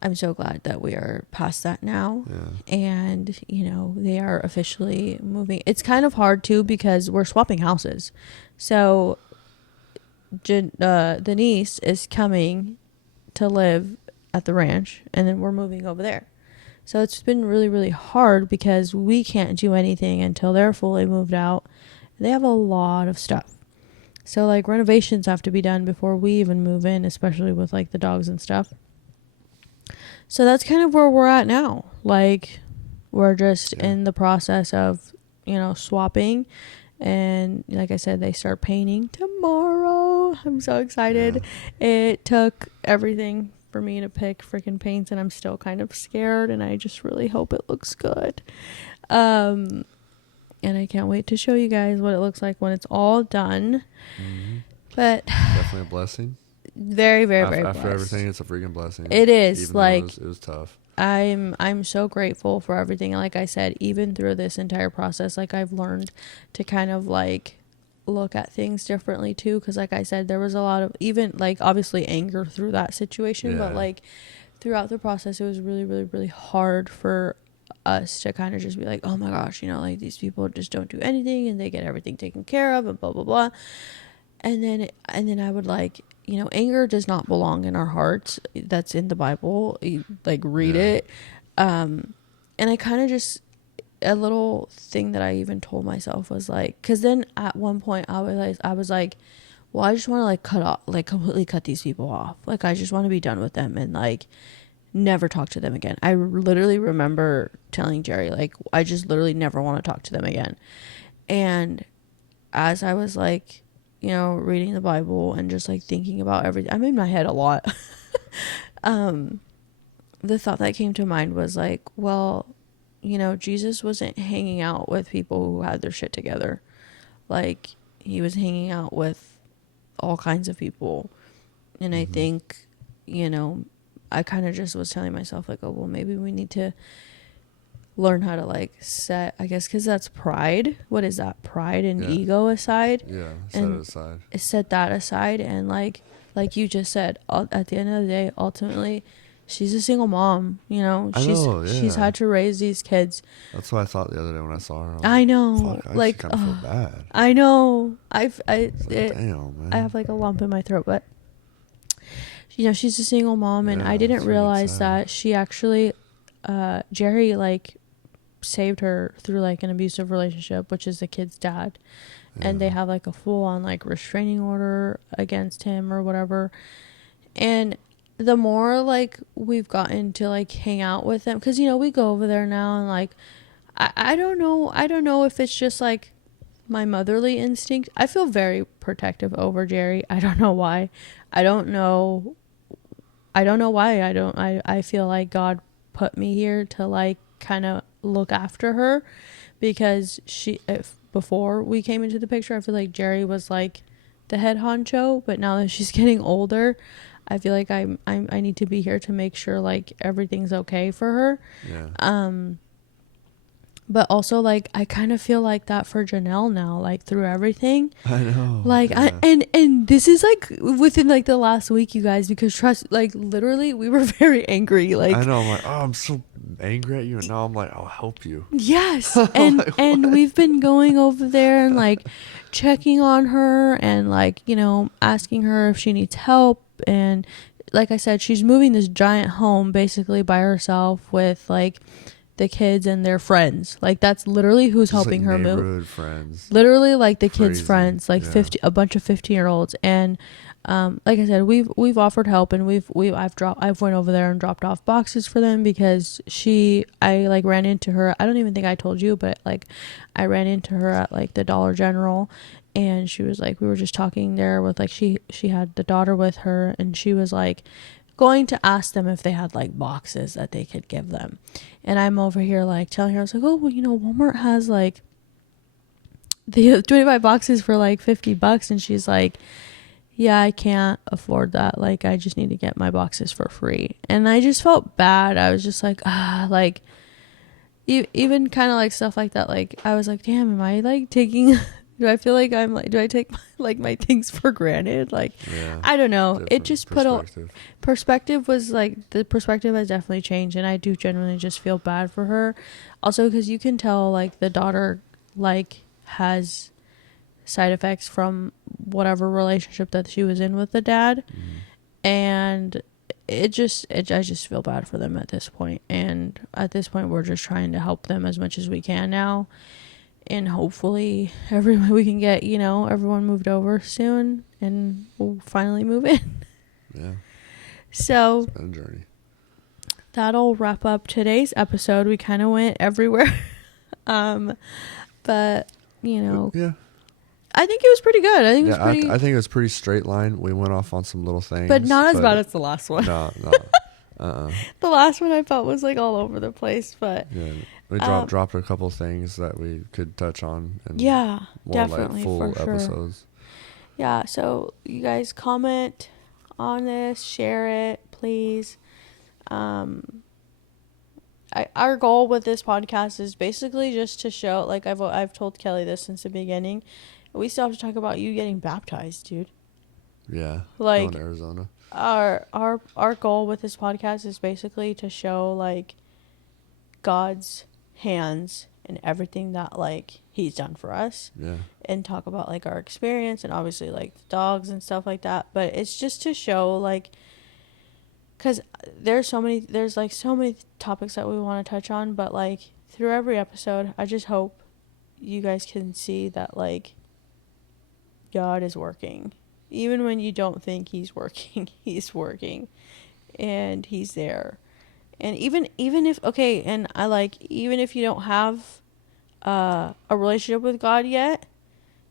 I'm so glad that we are past that now, yeah. and they are officially moving. It's kind of hard too because we're swapping houses, so the niece is coming to live at the ranch, and then we're moving over there. So it's been really, really hard because we can't do anything until they're fully moved out. They have a lot of stuff. So like renovations have to be done before we even move in, especially with like the dogs and stuff. So that's kind of where we're at now. Like we're just Yeah. in the process of, swapping. And like I said, they start painting tomorrow. I'm so excited. Yeah. It took everything for me to pick freaking paints, and I'm still kind of scared, and I just really hope it looks good. And I can't wait to show you guys what it looks like when it's all done. Hmm. But Definitely a blessing. very, very, very After blessed. everything, it's a freaking blessing. It is Even though like it was tough. I'm so grateful for everything. Like I said, even through this entire process, like I've learned to kind of like look at things differently too, because like I said, there was a lot of even like obviously anger through that situation, but Yeah. like throughout the process it was really, really, really hard for us to kind of just be like, oh my gosh, like these people just don't do anything and they get everything taken care of and blah blah blah. And then I would like, anger does not belong in our hearts. That's in the Bible. You, like read Yeah. it. And I kind of just, a little thing that I even told myself was like, because then at one point I realized, I was like, well, I just want to like cut off, like completely cut these people off. Like I just want to be done with them and like never talk to them again. I literally remember telling Jerry, like, I just literally never want to talk to them again. And as I was like, reading the Bible and just like thinking about everything, I'm in my head a lot. The thought that came to mind was like, well, Jesus wasn't hanging out with people who had their shit together. Like he was hanging out with all kinds of people. And I Hmm. think, I kind of just was telling myself like, oh, well, maybe we need to learn how to like set, I guess, because that's pride. What is that? Pride and Yeah. ego aside. Yeah. Set And it aside. set that aside. And like you just said, at the end of the day, ultimately, she's a single mom. I She's know. she's Yeah. had to raise these kids. That's what I thought the other day when I saw her. I was I like, know, fuck, I actually like, kind of feel bad. I know. It's like, damn, man. I have like a lump in my throat, but she's a single mom, and Yeah, I didn't it's freaking realize sad. that she actually, Jerry like saved her through like an abusive relationship, which is the kid's dad, and they Yeah. have like a full on like restraining order against him or whatever. And the more like we've gotten to like hang out with them, because we go over there now, and like I don't know if it's just like my motherly instinct. I feel very protective over Jerry. I don't know why. I don't know. I don't know why. I feel like God put me here to like kind of look after her, because if before we came into the picture, I feel like Jerry was like the head honcho, but now that she's getting older, I feel like I need to be here to make sure like everything's okay for her. Yeah. But also like I kind of feel like that for Janelle now, like through everything. I know. Like I Yeah. and this is like within like the last week, you guys, because trust, like literally we were very angry, I like know. I'm like, oh, I'm so angry at you, and now I'm like, I'll help you. yes. I'm and like, and what? we've been going over there and like checking on her and like asking her if she needs help. And like I said, she's moving this giant home basically by herself with like the kids and their friends. Like that's literally who's Just helping like her move. neighborhood friends. Literally like the kids' Crazy. friends, like Yeah. 50, a bunch of 15-year-olds. And like I said, we've offered help, and I've went over there and dropped off boxes for them because I like ran into her. I don't even think I told you, but like I ran into her at like the Dollar General, and she was like, we were just talking there with like she had the daughter with her, and she was like going to ask them if they had like boxes that they could give them. And I'm over here like telling her, I was like, oh well, Walmart has like the 25 boxes for like $50, and she's like, yeah, I can't afford that. Like, I just need to get my boxes for free. And I just felt bad. I was just like, like, even kind of like stuff like that. Like, I was like, damn, am I like taking, do I feel like I'm like, do I take my things for granted? Like, Yeah. I don't know. It Different just put a perspective. perspective was like, the perspective has definitely changed. And I do genuinely just feel bad for her. Also, because you can tell like the daughter like has side effects from whatever relationship that she was in with the dad, and I just feel bad for them at this point. And at this point we're just trying to help them as much as we can now, and hopefully we can get everyone moved over soon and we'll finally move in. Yeah. So It's been a journey. that'll wrap up today's episode. We kind of went everywhere. But Yeah. I think it was pretty good. I think it was Yeah, pretty, I think it was pretty straight line. We went off on some little things, but not as bad as the last one. No. The last one I felt was like all over the place, but Yeah, we dropped a couple things that we could touch on. And yeah, more definitely, like full for sure. episodes. Yeah, so you guys comment on this, share it, please. Our goal with this podcast is basically just to show, like I've told Kelly this since the beginning, we still have to talk about you getting baptized, dude. Yeah, Like, going to Arizona. Our goal with this podcast is basically to show like God's hands and everything that like he's done for us. Yeah. And talk about like our experience, and obviously like the dogs and stuff like that, but it's just to show like, because there's so many topics that we want to touch on, but like through every episode I just hope you guys can see that like God is working. Even when you don't think he's working, he's working, and he's there. And even if, okay, and I like, even if you don't have a relationship with God yet,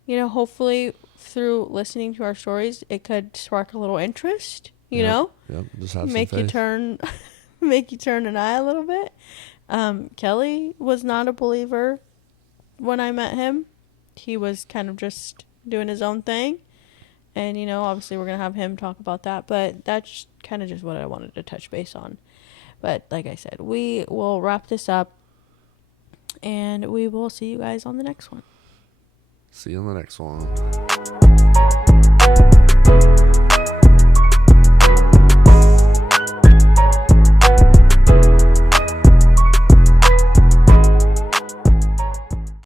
hopefully through listening to our stories, it could spark a little interest, Yep. Just have make some you faith. turn, make you turn an eye a little bit. Kelly was not a believer when I met him. He was kind of just doing his own thing. And, obviously we're going to have him talk about that. But that's kind of just what I wanted to touch base on. But like I said, we will wrap this up. And we will see you guys on the next one. See you on the next one.